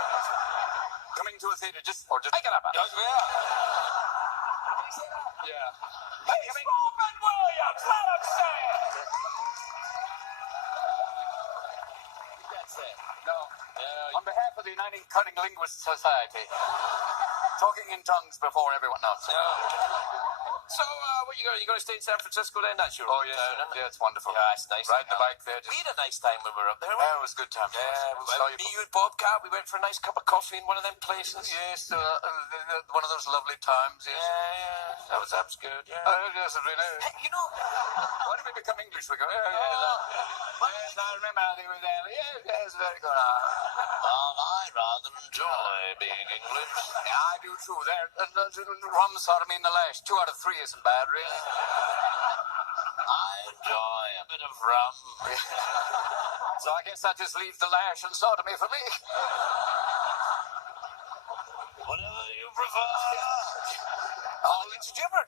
Coming to a theater, just take it up. Yeah. Yeah. Hey, Robin Williams, let him say it. Yeah. On behalf of the United Cunning Linguist Society, talking in tongues before everyone else. So, what you going to stay in San Francisco then? That's your Oh, yes. town, isn't it? Yeah, it's wonderful. Yeah, it's nice. Riding the bike there. We had a nice time when we were up there. Yeah, it was a good time. Yeah, It was valuable. me, you, and Bobcat, we went for a nice cup of coffee in one of them places. Yes, one of those lovely times, yes. Yeah, that was good, yeah. Yes, really. Hey, you know, Why did we become English? We go, yes, I remember they were there. Yes, very good. well, I rather enjoy being English. Yeah, I do too. There, rum sodomy in the lash. 2 out of 3 isn't bad, really. I enjoy a bit of rum. So I guess that just leaves the lash and sodomy for me. Whatever you prefer.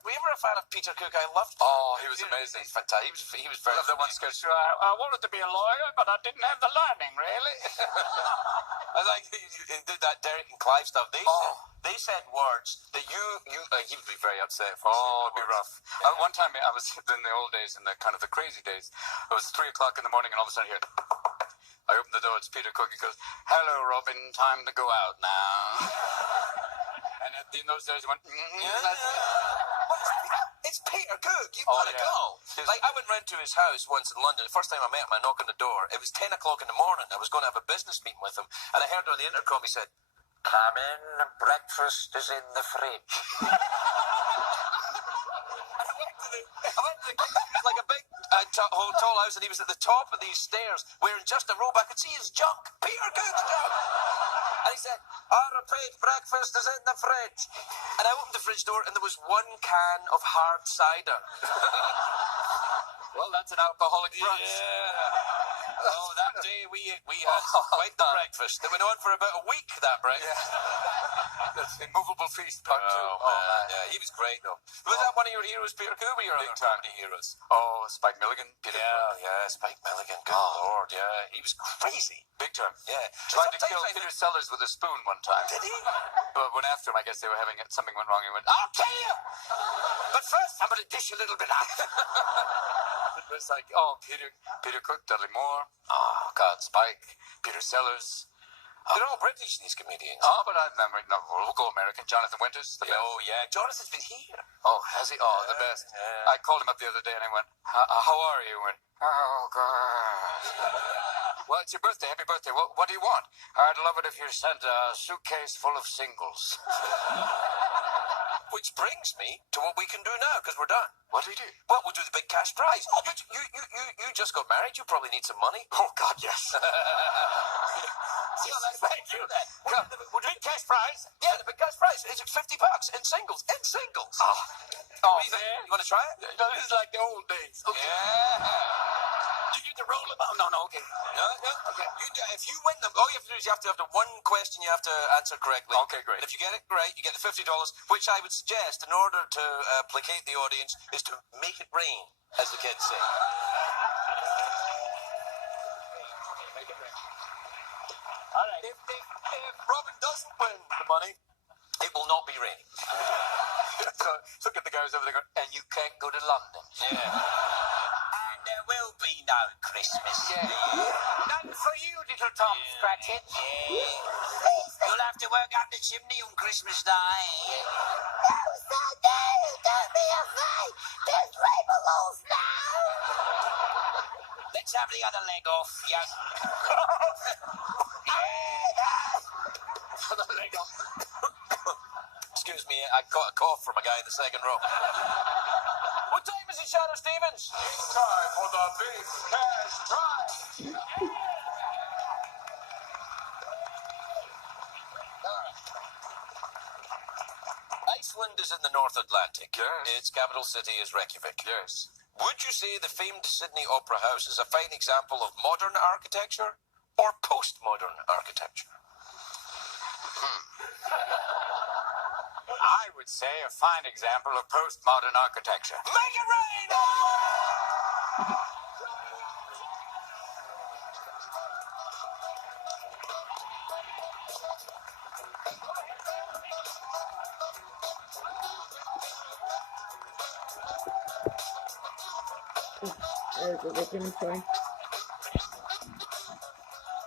Were you ever a fan of Peter Cook? I loved him. Oh, he was amazing. He's fantastic. He was very I love that one sketch. I wanted to be a lawyer, but I didn't have the learning, really. I like he did that Derek and Clive stuff. They said words that you he would be very upset for. Oh, it'd be rough. One time, I was in the old days, in the kind of the crazy days. It was 3 o'clock in the morning, and all of a sudden, I opened the door. It's Peter Cook. He goes, "Hello, Robin. Time to go out now." And in those days, he went, It's Peter Cook. You've Oh, got to yeah. go. Like, I went round to his house once in London. The first time I met him, I knocked on the door. It was 10 o'clock in the morning. I was going to have a business meeting with him. And I heard on the intercom, he said, "Come in, breakfast is in the fridge." I went to the kitchen. It was like a big tall house, and he was at the top of these stairs wearing just a robe. I could see his junk. Peter Cook's junk. And he said, "I repeat, breakfast is in the fridge." And I opened the fridge door, and there was 1 can of hard cider. "Well, that's an alcoholic brunch." Yeah. Oh, that day we had quite the breakfast. It went on for about a week, that breakfast. That's Immovable Feast Part 2. Oh, man. Yeah, he was great, though. Was that one of your heroes, Peter Cook, or your Big other time. comedy heroes? Oh, Spike Milligan. Peter Cook. Yeah, Spike Milligan. Good Lord, yeah. He was crazy. Big time. Yeah. Tried to Sometimes kill I Peter think- Sellers with a spoon one time. Did he? But when after him, I guess they were having it, something went wrong. He went, "I'll kill you! But first, I'm going to dish a little bit out." It was like, oh, Peter Cook, Dudley Moore, oh, God, Spike, Peter Sellers. They're all British, these comedians. Oh, but I remember, no, local American, Jonathan Winters. The best. Oh, yeah. Jonathan's been here. Oh, has he? Oh, the best. Yeah. I called him up the other day and I went, "How are you?" And, "Oh, God." "Well, it's your birthday. Happy birthday. What do you want?" "I'd love it if you sent a suitcase full of singles." Which brings me to what we can do now, because we're done. What do we do? Well, we'll do the big cash prize. Oh, you just got married. You probably need some money. Oh, God, yes. Thank you. We'll do cash prize. Yeah, the big cash prize. It's $50 in singles. In singles. Oh, What do you think? You want to try it? No, this is like the old days. Okay. Yeah. You get to roll them out. No, okay. No. Okay. If you win them, all you have to do is you have to have the one question you have to answer correctly. Okay, great. And if you get it right, you get the $50, which I would suggest, in order to placate the audience, is to make it rain, as the kids say. Make it rain. All right. If Robin doesn't win the money, It will not be raining. so look at the guys over there going, "And you can't go to London." Yeah. And there will be no Christmas. Yeah. None for you, little Tom Scratchit. You'll have to work up the chimney on Christmas Day. Don't be afraid. There's rainbows now. Let's have the other leg off, yes. The leg off. Excuse me, I caught a cough from a guy in the second row. What time is it, Shadow Stevens? It's time for the big cash prize. Iceland is in the North Atlantic. Yes. Its capital city is Reykjavik. Yes. Would you say the famed Sydney Opera House is a fine example of modern architecture or postmodern architecture? I would say a fine example of postmodern architecture. Make it rain! That was a victim story.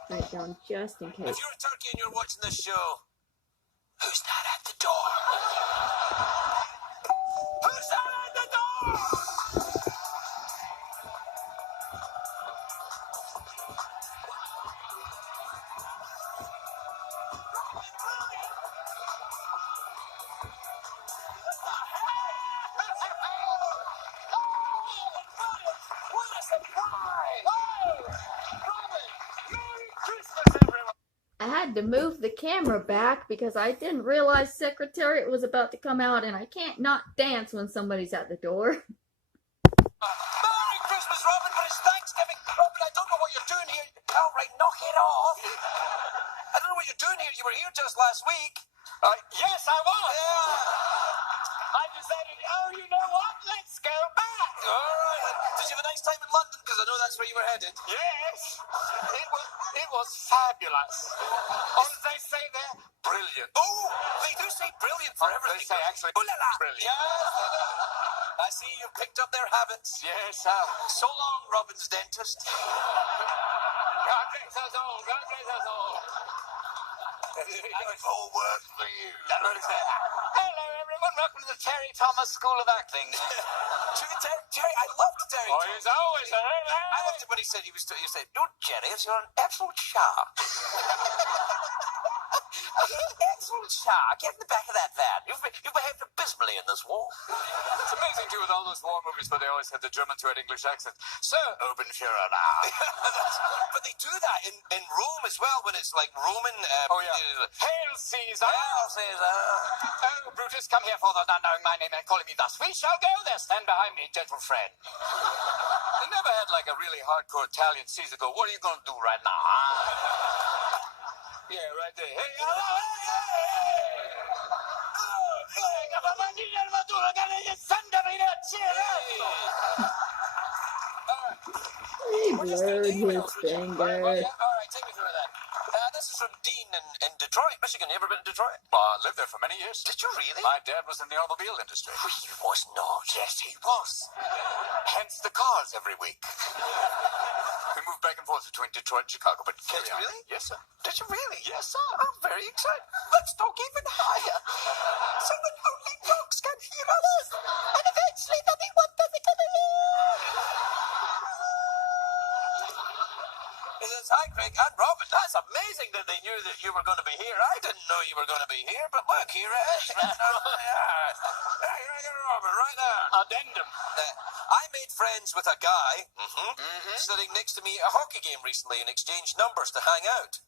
Write it down just in case. If you're a turkey and you're watching this show, who's that at the door? Who's that at the door? What a surprise! Robin! Merry Christmas, everyone! I had to move the camera back because I didn't realize Secretariat was about to come out, and I can't not dance when somebody's at the door. Merry Christmas, Robin, but it's Thanksgiving. Robin, I don't know what you're doing here. All right, knock it off. I don't know what you're doing here. You were here just last week. Yes, I was. Yeah. I decided, you know what? Let's go back. All right. Did you have a nice time in London? Because I know that's where you were headed. Yes, it was fabulous. Or as they say there, Brilliant. Oh, they do say brilliant for everything. They say actually Ooh la la. brilliant. Yes. I see you've picked up their habits. Yes, So long, Robin's dentist. God bless us all. God bless us all. I've all worked for you. Hello, everyone. Welcome to the Terry Thomas School of Acting. Terry, I loved Terry. Oh, he's always a I loved it when he said, you said, no, Jerry, you're an absolute shark. Absolute shark. Get in the back of that van. You've behaved abysmally in this war. It's amazing, too, with all those war movies where they always have the German to an English accent. Sir, open Führer now. But they do that in Rome as well, when it's like Roman... Hail Caesar! Hail Caesar! Oh, Brutus, come here for the not knowing my name and calling me thus. We shall go there. Stand behind me, gentle friend. They never had like a really hardcore Italian Caesar go, what are you going to do right now, huh? Yeah, right there. Hey, hello, He blurred his finger. All right, take me through that. This is from Dean in Detroit, Michigan. You ever been to Detroit? I lived there for many years. Did you really? My dad was in the automobile industry. He was not. Yes, he was. Hence the cars every week. We moved back and forth between Detroit and Chicago, but Did you really? Yes, sir. Did you really? Yes, sir. I'm very excited. Let's talk even higher. So that only dogs can hear us. And eventually there'll be one perfect other Hi, Craig and Robin. That's amazing that they knew that you were going to be here. I didn't know you were going to be here, but look, here it is. Right there, Robin, right there. Addendum. I made friends with a guy sitting next to me at a hockey game recently and exchanged numbers to hang out.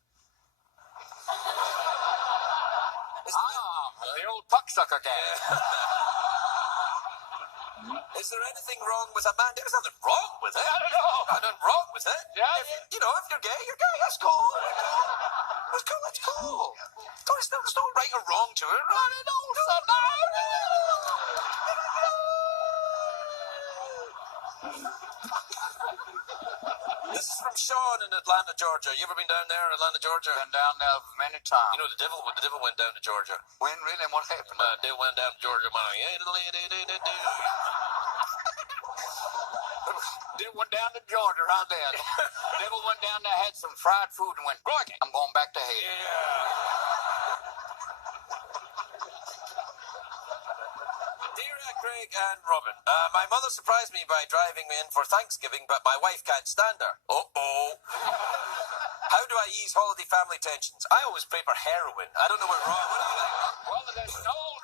The old pucksucker gang. Is there anything wrong with a man? There's nothing wrong with it. Not at all. Nothing wrong with it. Yeah, if you're gay, you're gay. That's cool. That's cool. That's cool. There's no right or wrong to it. Not at all, son. This is from Sean in Atlanta, Georgia. You ever been down there, Atlanta, Georgia? Been down there many times. You know the devil went down to Georgia. When really? And what happened? The devil went down to Georgia. Devil went down to Georgia right there. Devil went down there, had some fried food, and went, "Crikey, I'm going back to hell." Dear Craig and Robin, my mother surprised me by driving me in for Thanksgiving, but my wife can't stand her. Uh-oh. How do I ease holiday family tensions? I always pray for heroin. I don't know what's wrong. What do you think? Well, there's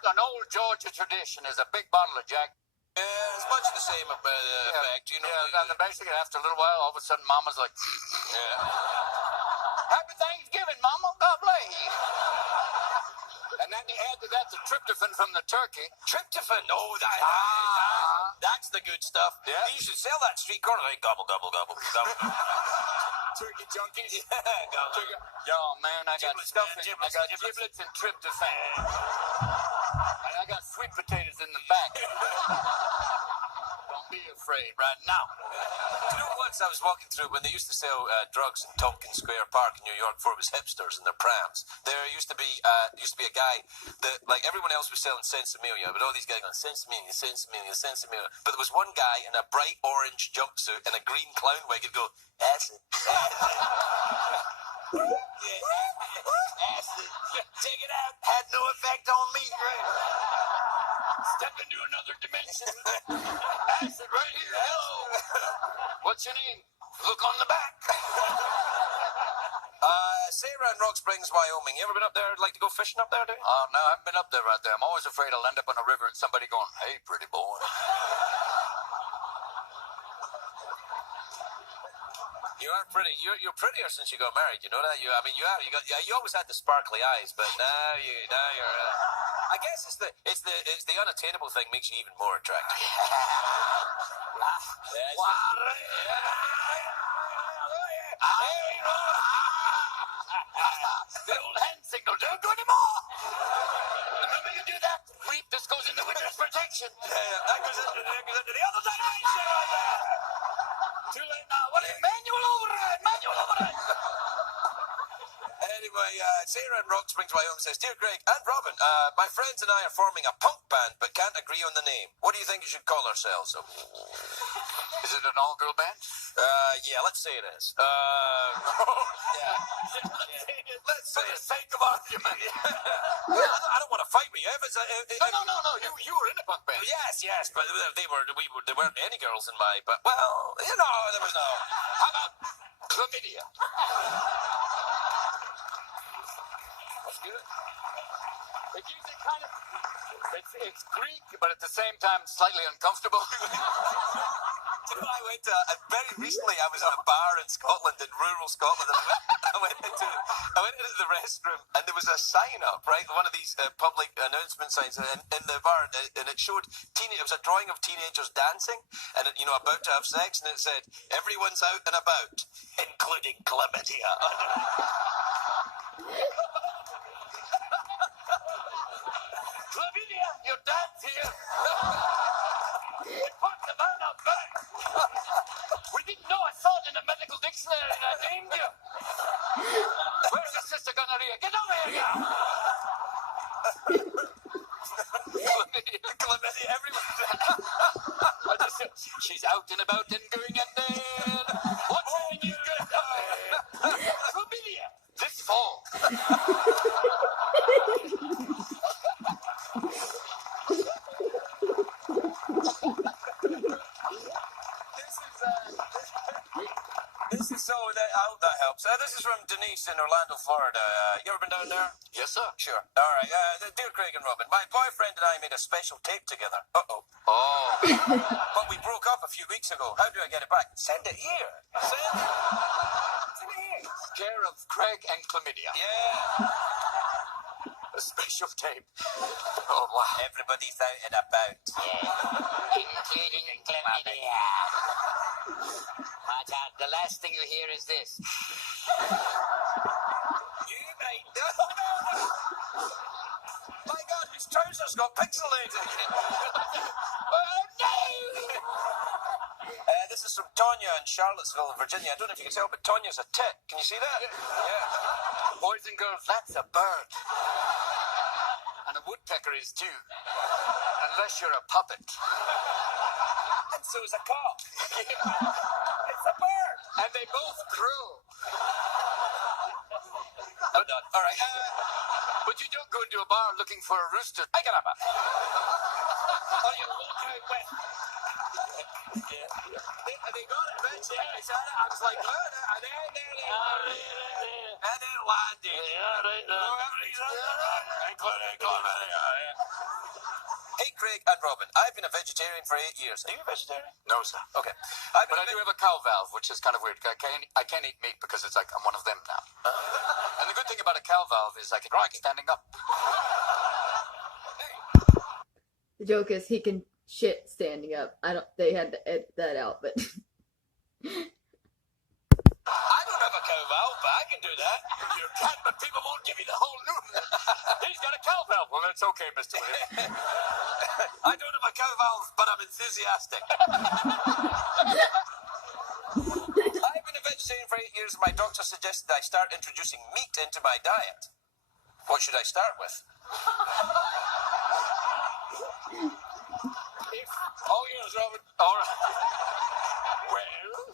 an old Georgia tradition is a big bottle of Jack. It's much the same effect, you know. Yeah, and basically after a little while, all of a sudden, Mama's like, "Happy Thanksgiving, Mama. God bless you." And then you add to that the tryptophan from the turkey. Tryptophan. Oh, that's the good stuff. Yeah. You should sell that street corner. Like, gobble, gobble, gobble, gobble. Turkey junkies. Yeah, gobble. Yo, man, I got Giblets, stuffing. man, I got giblets. giblets and tryptophan. And I got sweet potatoes in the back. Don't be afraid right now. You know, once I was walking through when they used to sell drugs in Tompkins Square Park in New York before it was hipsters and their prams. There used to be a guy that, like, everyone else was selling Sensimilia, but all these guys going Sensimilia, Sensimilia, Sensimilia. But there was one guy in a bright orange jumpsuit and a green clown wig who'd go, acid. Acid. Check it out. Had no effect on me. Step into another dimension. Acid right here. Hello. What's your name? Look on the back. Sarah in Rock Springs, Wyoming. You ever been up there? Like to go fishing up there, do you? Oh, no, I haven't been up there right there. I'm always afraid I'll end up on a river and somebody going, hey, pretty boy. You are pretty. You're prettier since you got married. You know that. You always had the sparkly eyes, but now you're. I guess it's the unattainable thing makes you even more attractive. The old hand signal, don't go anymore. Remember you do that? Reap, this goes into witness protection. That goes into the other dimension right there. Too late now. What is manual override? Manual override. Anyway, Sarah in Rock Springs, Wyoming says, Dear Greg and Robin, my friends and I are forming a punk band but can't agree on the name. What do you think you should call ourselves? Is it an all-girl band? Yeah, let's say it is. Yeah. Let's say For the it. sake of argument. I don't want to fight with you. If it's No. You were in a punk band. Yes, but they weren't any girls in my, but well, there was no. How about chlamydia? That's good. It gives it kind of, it's Greek, but at the same time slightly uncomfortable. I went to, very recently I was in a bar in Scotland, in rural Scotland, and I went into the restroom, and there was a sign up, right, one of these public announcement signs in the bar, and it showed, it was a drawing of teenagers dancing, and about to have sex, and it said, everyone's out and about, including chlamydia. Chlamydia, your dad's here. Put the man up back. We didn't know. I saw it in the medical dictionary and I named you. Where's the sister gonorrhea? Get over here, now. Chlamydia, everyone. She's out and about and going and then. What's in you good? Chlamydia, this fall. I hope that helps. This is from Denise in Orlando, Florida. You ever been down there? Yes, sir. Sure. All right. Dear Craig and Robin, my boyfriend and I made a special tape together. Uh-oh. Oh. But we broke up a few weeks ago. How do I get it back? Send it here. Send it here. Care of Craig and chlamydia. Yeah. A special tape. Oh, wow. Everybody's out and about. Including chlamydia. Watch out, the last thing you hear is this. You mate. No. My God, his trousers got pixelated. Oh, no. This is from Tonya in Charlottesville, Virginia. I don't know if you can tell, but Tonya's a tit. Can you see that? Yeah. Boys and girls, that's a bird. And a woodpecker is too. Unless you're a puppet. And so is a cock. It's a bird. And they both crow. Hold on. All right. But you don't go into a bar looking for a rooster. I got up. Oh, you walk out with. Yeah. They got it eventually. I said it. I was like, good. And then it landed. Hey, Craig and Robin, I've been a vegetarian for 8 years. Are you a vegetarian? No, sir. Okay. But I do have a cow valve, which is kind of weird. I can't eat meat because it's like I'm one of them now. And the good thing about a cow valve is I can drag standing up. The joke is he can shit standing up. They had to edit that out, but I don't have a cow valve, but I can do that. You can, but people won't give you the whole news. He's got a cow valve. Well, that's okay, Mr. Williams. I don't have a cow valve, but I'm enthusiastic. I've been a vegetarian for 8 years, and my doctor suggested I start introducing meat into my diet. What should I start with? All yours, Robert. All right. Well,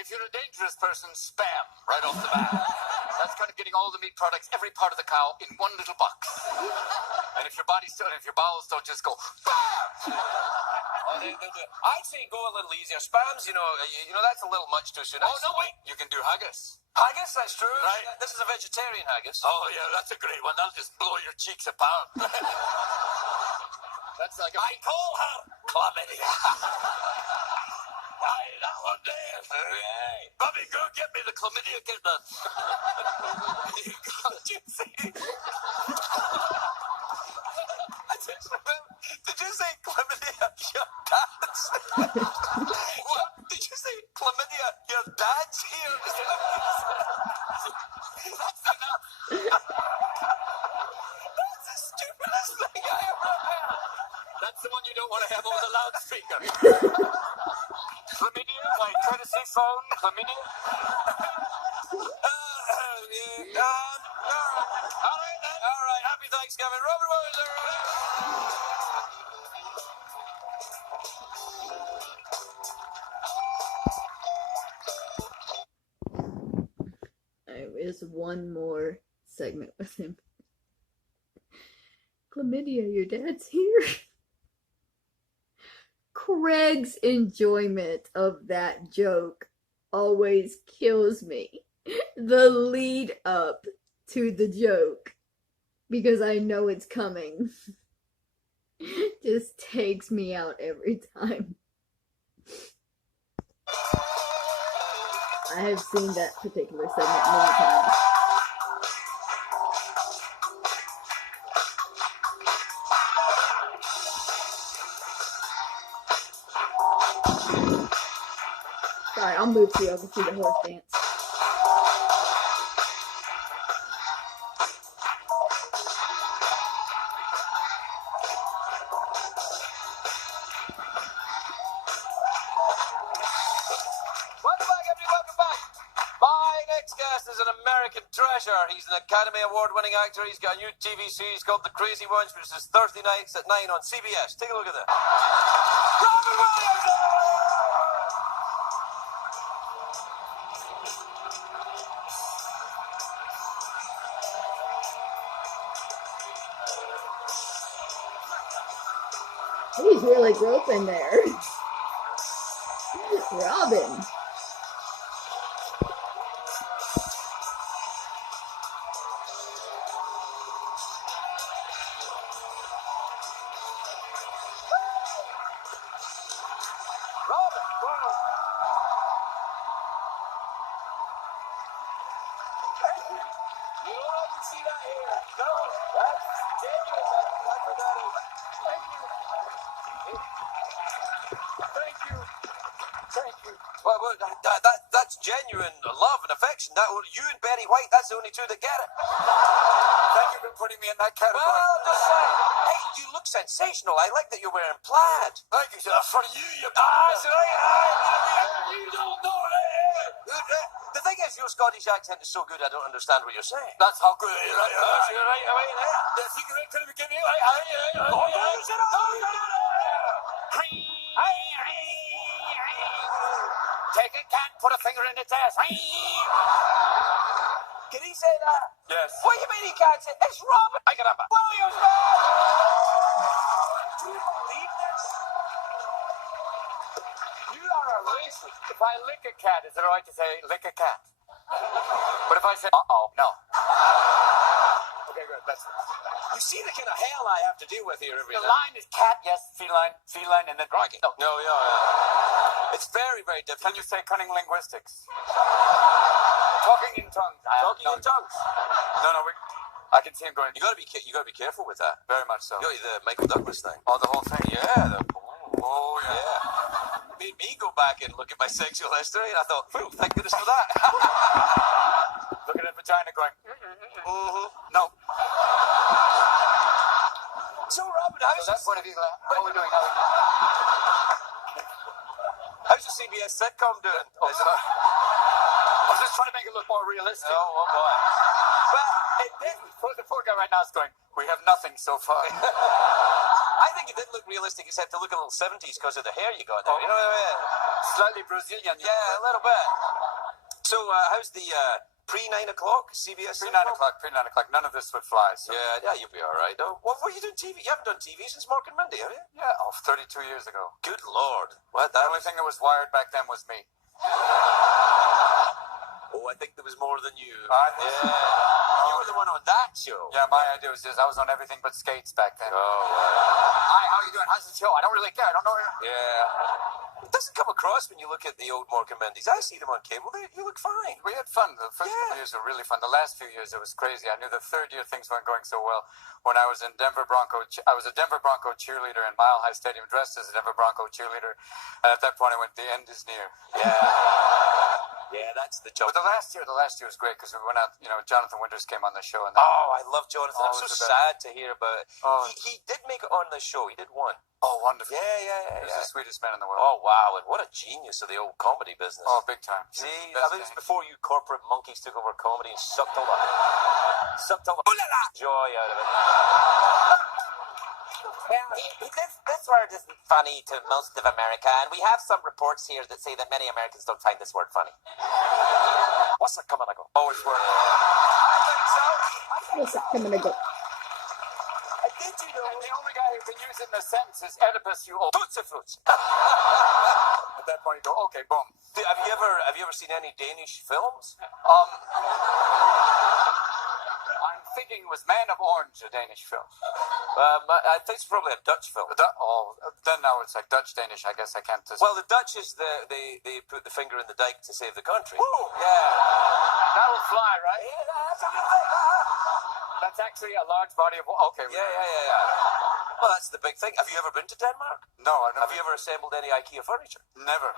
if you're a dangerous person, spam right off the bat. That's kind of getting all the meat products, every part of the cow in one little box. And if your bowels don't just go, bam! Oh, they'll do it. I'd say go a little easier. Spams, that's a little much too soon. Oh, no, wait. You can do haggis. Haggis, that's true. Right. This is a vegetarian haggis. Oh, yeah, that's a great one. That'll just blow your cheeks apart. That's like I call her chlamydia. Aye, that one there. Hey, Bobby, go get me the chlamydia kitten. Did you say chlamydia? Your dad's. What? Did you say chlamydia? Your dad's here. That's enough. That's the stupidest thing I ever heard. That's the one you don't want to have over the loudspeaker. Chlamydia, like courtesy phone, chlamydia. All right. Happy Thanksgiving. Robert Williams. There is one more segment with him. Chlamydia, your dad's here. Craig's enjoyment of that joke always kills me. The lead up to the joke, because I know it's coming, just takes me out every time. I have seen that particular segment many times. Sorry, I'll move so y'all can see the horse dance. Welcome back. My next guest is an American treasure. He's an Academy Award-winning actor. He's got a new TV series called The Crazy Ones, which is Thursday nights at 9 on CBS. Take a look at that. Robin Williams! He's really groping there. Robin. You don't often see that here. No, that's genuine. That's what that is. Thank you. Thank you. Thank you. Well, that's genuine love and affection. You and Betty White, that's the only two that get it. Thank you for putting me in that category. Well, just saying. Hey, you look sensational. I like that you're wearing plaid. Thank you, sir. For you, you That's right. You don't know it. The thing is, your Scottish accent is so good, I don't understand what you're saying. That's how good it is. Right, You're right away there. The cigarette could have given me. Take a cat, put a finger in its ass. Can he say that? Yes. What do you mean he can't say? It's Robin Williams, man! Do you believe this? You are a racist. If I lick a cat, is it all right to say lick a cat? But if I say no. Okay, good. That's it. You see the kind of hell I have to deal with here every The day. line is cat, yes, feline, and then crikey. No. No, yeah. It's very, very difficult. Can you say cunning linguistics? Talking in tongues. Talking in tongues. No, I can see him going. You gotta be careful with that. Very much so. You know, the Michael Douglas thing. Oh, the whole thing. Yeah. Oh, yeah. Yeah. Made me go back and look at my sexual history, and I thought, phew, thank goodness for that. Look at that vagina going. Mm-hmm. No. So, Robin, how's That's one of you. How are we doing? how's the CBS sitcom doing? I was just trying to make it look more realistic. Oh boy. Well, it did. The poor guy right now is going, we have nothing so far. I think it did look realistic, except to look a little 70s because of the hair you got there. You know what I mean? Slightly Brazilian. Yeah, a little bit. So, how's the pre-9 o'clock CBS? Pre 9 o'clock. None of this would fly. So. Yeah, you'll be all right. Oh, what are you doing TV? You haven't done TV since Mork and Mindy, have you? Yeah, 32 years ago. Good Lord. What? The only thing that was wired back then was me. Oh, I think there was more than you. Yeah. You were the one on that show. Yeah, my idea was just I was on everything but skates back then. Oh, Hi, how are you doing? How's the show? I don't really care. I don't know. yeah. It doesn't come across when you look at the old Mork and Mindy's. I see them on cable. You look fine. We had fun. The first couple years were really fun. The last few years, it was crazy. I knew the third year things weren't going so well. When I was in Denver Bronco, I was a Denver Bronco cheerleader in Mile High Stadium, dressed as a Denver Bronco cheerleader. And at that point, I went, the end is near. Yeah. Yeah, that's the joke. But the last year was great because we went out. Jonathan Winters came on the show, and I love Jonathan. I'm so Always the sad to hear about it. Oh. He did make it on the show. He did one. oh, wonderful. Yeah. He was the sweetest man in the world. Oh, wow. And what a genius of the old comedy business. Oh, big time. See, Best I mean, it was thing. before you corporate monkeys took over comedy and sucked all the joy out of it. Well, this word isn't funny to most of America, and we have some reports here that say that many Americans don't find this word funny. What's that coming? I go, Always work. I think so. What's up, coming to go? Did you know? And the only guy who can use it in a sentence is Oedipus, you old. Tootsie Fruits. At that point, you go, okay, boom. Have you ever seen any Danish films? I'm thinking it was Man of Orange, a Danish film. I think it's probably a Dutch film. Then now it's like Dutch-Danish. I guess I can't just... Well, the Dutch is they put the finger in the dike to save the country. Woo! Yeah. That'll fly, right? Yeah, that's a good thing. That's actually a large body of... Okay. Yeah. Well, that's the big thing. Have you ever been to Denmark? No, I've never... Have you ever assembled any IKEA furniture? Never.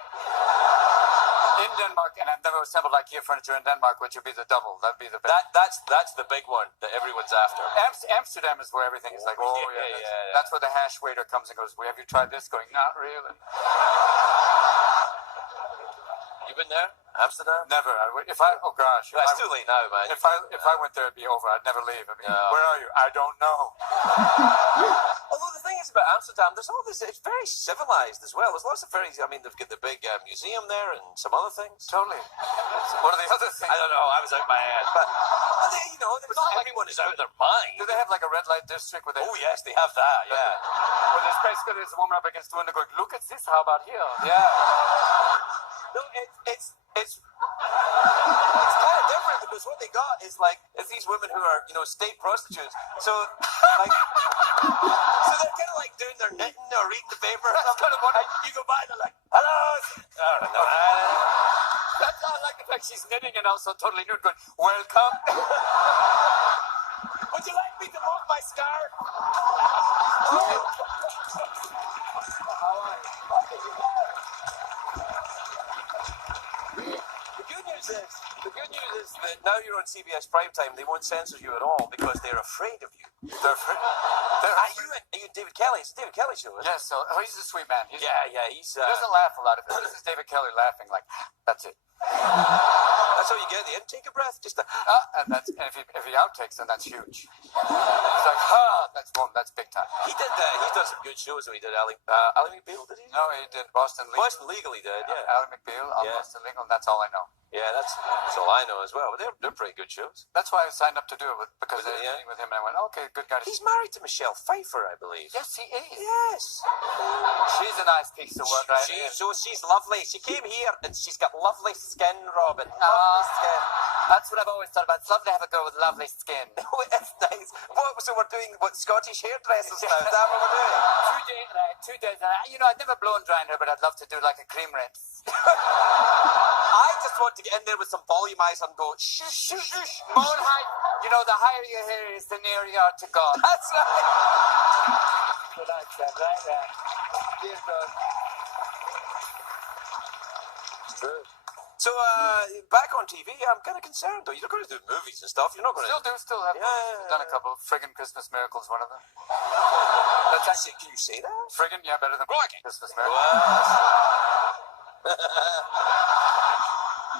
In Denmark, and I've never assembled IKEA furniture in Denmark, which would be the double. That'd be the best. That's the big one that everyone's after. Amsterdam is where everything is like, yeah. That's where the hash waiter comes and goes, well, have you tried this? Going, not really. You been there? Amsterdam? Never. Oh gosh. It's too late now, man. If I went there, it'd be over. I'd never leave. I mean, No. Where are you? I don't know. Although the thing is about Amsterdam, there's all this. It's very civilized as well. There's lots of very. I mean, they've got the big museum there and some other things. Totally. What are the other things? I don't know. I was out my head, but not everyone is out of their mind. Do they have like a red light district with? Oh yes, they have that. Yeah. Where there's basically a woman up against the window going, look at this. How about here? Yeah. No, it's kind of different because what they got is these women who are state prostitutes. So so they're kind of like doing their knitting or reading the paper. That's kind of funny. You go by, they're like, hello. I don't know. That's not like the fact she's knitting and also totally nude going, welcome. Would you like me to move my scarf? The good news is that now you're on CBS primetime, they won't censor you at all because they're afraid of you. They're afraid. Are you David Kelly? It's a David Kelly show, isn't it? Yes, so he's a sweet man. He's, he doesn't laugh a lot. This is David Kelly laughing like, that's it. That's how you get the take a breath. Just and if he outtakes, then that's huge. It's like, that's big time. He did that. He's done some good shows. He did Ally McBeal, did he? No, he did Boston Legal. Boston Legal he did, yeah. Ally McBeal on Boston Legal, and that's all I know. Yeah, that's all I know as well. But they're pretty good shows. That's why I signed up to do it because I was Yeah. meeting with him, and I went, okay, good guy. He's married to Michelle Pfeiffer, I believe. Yes, he is. Yes. She's a nice piece of work, right? She's lovely. She came here and she's got lovely skin, Robin. Skin. That's what I've always thought about. It's lovely to have a girl with lovely skin. It's nice. So we're doing Scottish hairdressers now. Is that what we're doing? 2 days. I'd never blown drying her, but I'd love to do like a cream rinse. I just want to get in there with some volumizer and go, shush, shush, shush. More height. The higher your hair is, the nearer you are to God. That's right. So that's that, right there. Dear God. So, back on TV, I'm kind of concerned, though. You're going to do movies and stuff. You're not going to... Still have. Yeah. Done a couple. Friggin' Christmas Miracles, one of them. That's actually... Can you say that? Friggin', yeah, better than Christmas Miracles. Wow.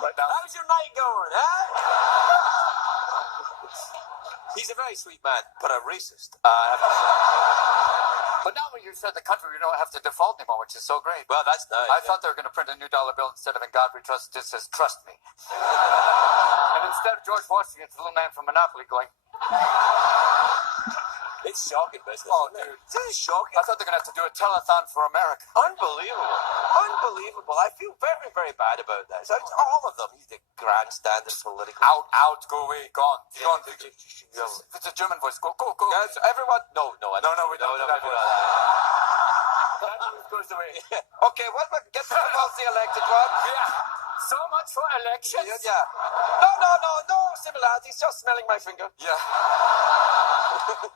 Right now. How's your night going, huh? He's a very sweet man, but a racist. I have to say. But now when you said the country, we don't have to default anymore, which is so great. Well, that's nice. I thought they were going to print a new dollar bill instead of "In God We Trust," it says "Trust Me." And instead of George Washington, it's the little man from Monopoly going, It's shocking business. "Oh, isn't it? dude, It's shocking. I thought they were going to have to do a telethon for America." Unbelievable. Unbelievable. I feel very, very bad about this. All of them. He's the grandstanding political. Out, go away, gone. Yeah, Gone. yeah. If it's a German voice, go. Guys, everyone. No, No, we don't do that. That voice goes away. Okay, what about get the elected one? Yeah. So much for elections. Yeah. No similarities. Just smelling my finger. Yeah.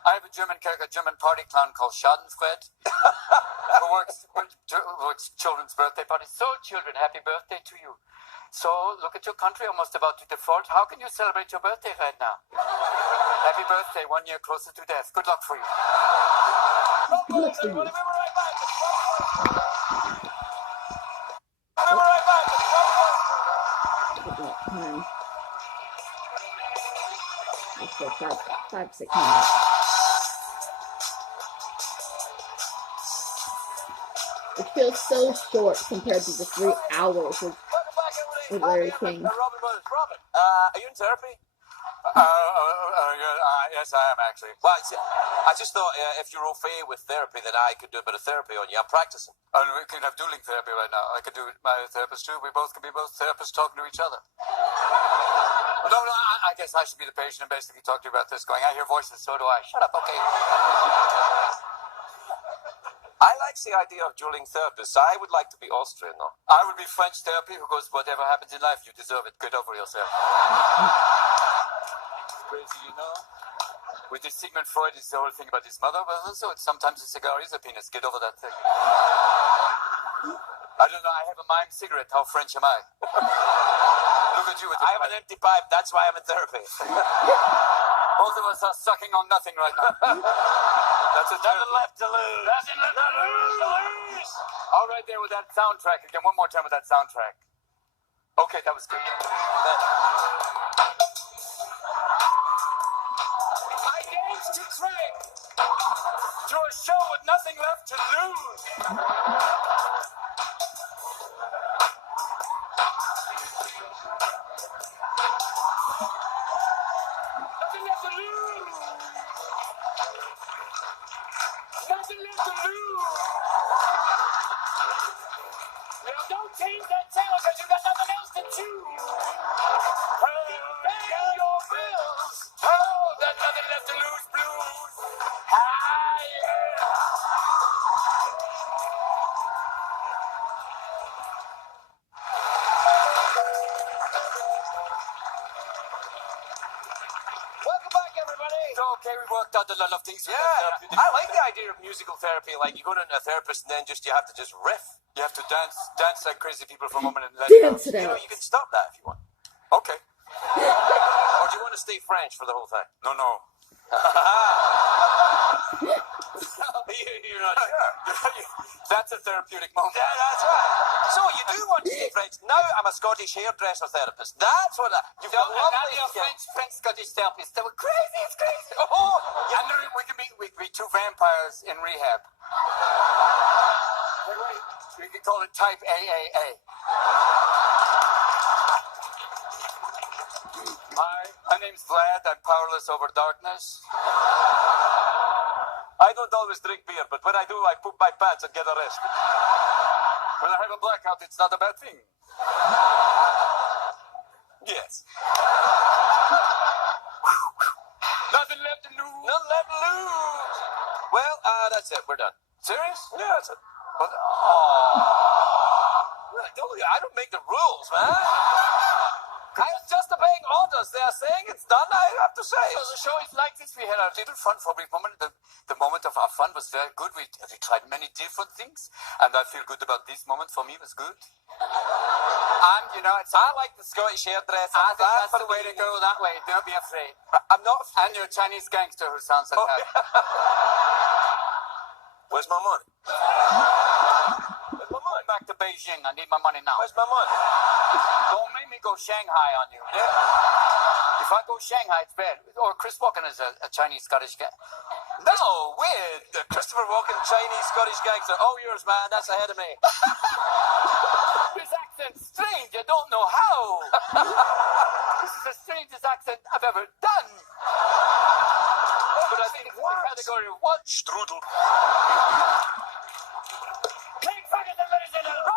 I have a German character, a German party clown called Schadenfreude, who works children's birthday parties. So, children, happy birthday to you. So, look at your country almost about to default. How can you celebrate your birthday right now? Happy birthday, 1 year closer to death. Good luck for you. We'll be right back. We'll be right back. Let's go 5, 6 minutes. It feels so short compared to the 3 hours with Larry King. Robin, are you in therapy? Yes, I am actually. Well, I just thought if you're au fait with therapy, then I could do a bit of therapy on you. I'm practicing. And we can have dueling therapy right now. I could do my therapist too. We both can be both therapists talking to each other. No, I guess I should be the patient and basically talk to you about this going, I hear voices, so do I. Shut up, okay. I like the idea of dueling therapists. I would like to be Austrian, though. I would be French therapy who goes, whatever happens in life, you deserve it. Get over yourself. Crazy, you know? With this Sigmund Freud, is the whole thing about his mother, but also sometimes a cigar is a penis. Get over that thing. I don't know, I have a mime cigarette. How French am I? Look at you with I have an empty pipe. That's why I'm in therapy. Both of us are sucking on nothing right now. That's a Nothing left to lose. Nothing left to lose. All right there with that soundtrack. Again, one more time with that soundtrack. Okay, that was good. I danced to Craig to a show with nothing left to lose. Nothing left to lose. Nothing left to lose. Now don't change that channel because you got nothing else to choose. Pay your bills. Oh, there's nothing left to lose blues. Ah, yeah. Welcome back, everybody. So, okay, we worked out a lot of things. Yeah, I like the idea of musical therapy. Like you go to a therapist and then you have to just riff. You have to dance like crazy people for a moment and let Dance it You know, out. you can stop that if you want. Okay. Or do you want to stay French for the whole thing? No. You're not sure. That's a therapeutic moment. Yeah, that's right. So you do want to stay French. Now I'm a Scottish hairdresser therapist. That's what you've got lovely French Scottish therapists. They were crazy. It's crazy. Oh, And then we can be two vampires in rehab. Wait. We can call it type AAA. Hi, my name's Vlad. I'm powerless over darkness. I don't always drink beer, but when I do, I poop my pants and get arrested. When I have a blackout, it's not a bad thing. Yes. Nothing left to lose. None left to lose. Well, that's it. We're done. Serious? Yeah, that's it. But, I don't make the rules, man. I'm just obeying orders. They are saying it's done. I have to say. So the show is like this. We had a little fun for a brief moment. The moment of our fun was very good. We tried many different things, and I feel good about this moment. For me, it was good. And you know, I like the Scottish hairdresser. I think that's the way to go. That way. Don't be afraid. I'm not. And you're a Chinese gangster who sounds like that. Where's my money? Where's my money? Back to Beijing. I need my money now. Where's my money? Don't make me go Shanghai on you. Yeah. If I go Shanghai, it's bad. Or Chris Walken is a Chinese Scottish guy. No, weird. Christopher Walken, Chinese, Scottish gangster. All yours, man. That's ahead of me. This accent's strange. I don't know how. This is the strangest accent I've ever done. But I think it's in the category of what? Strudel. Craig Ferguson, ladies and gentlemen.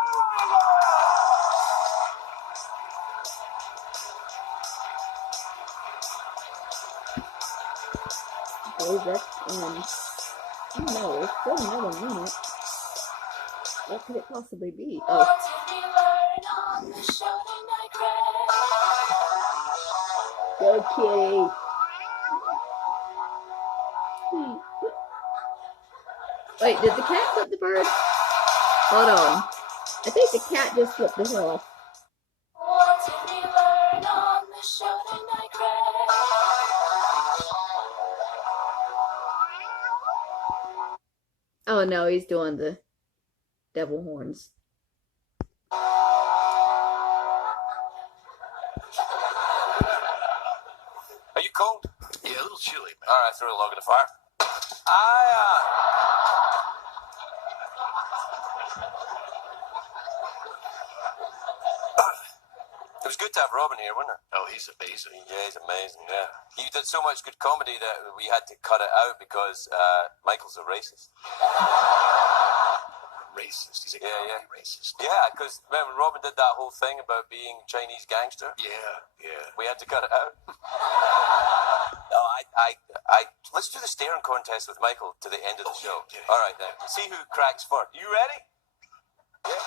Okay, that's, I don't know, it's still another minute. What could it possibly be? Oh. What did we learn on the show tonight, Greg? Go kitty! Wait, did the cat flip the bird? Hold on. I think the cat just flipped the off. What did we learn on the show tonight, Greg? Oh no, he's doing the devil horns. Are you cold? Yeah, a little chilly, man. All right, throw a log in the fire. It was good to have Robin here, wasn't it? Oh, he's amazing. Yeah, he's amazing, yeah. He did so much good comedy that we had to cut it out because Michael's a racist. Racist. He's a Yeah. racist. Yeah, because remember when Robin did that whole thing about being Chinese gangster? Yeah. We had to cut it out. No, let's do the staring contest with Michael to the end of the show. Yeah. All right, then. See who cracks first. You ready? Yeah.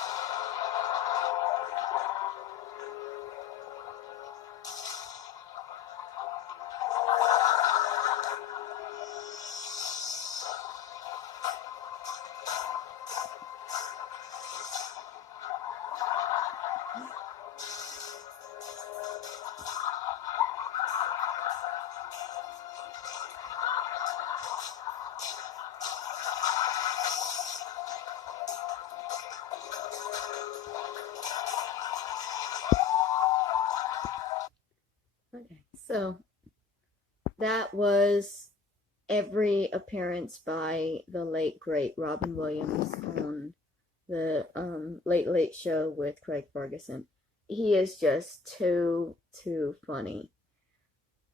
Okay, so that was every appearance by the late great Robin Williams on the Late Late Show with Craig Ferguson. He is just too funny.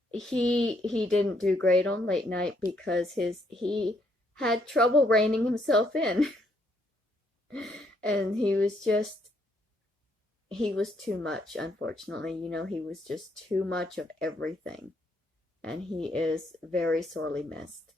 He didn't do great on late night because he had trouble reining himself in. And he was too much, unfortunately. You know, he was just too much of everything. And he is very sorely missed.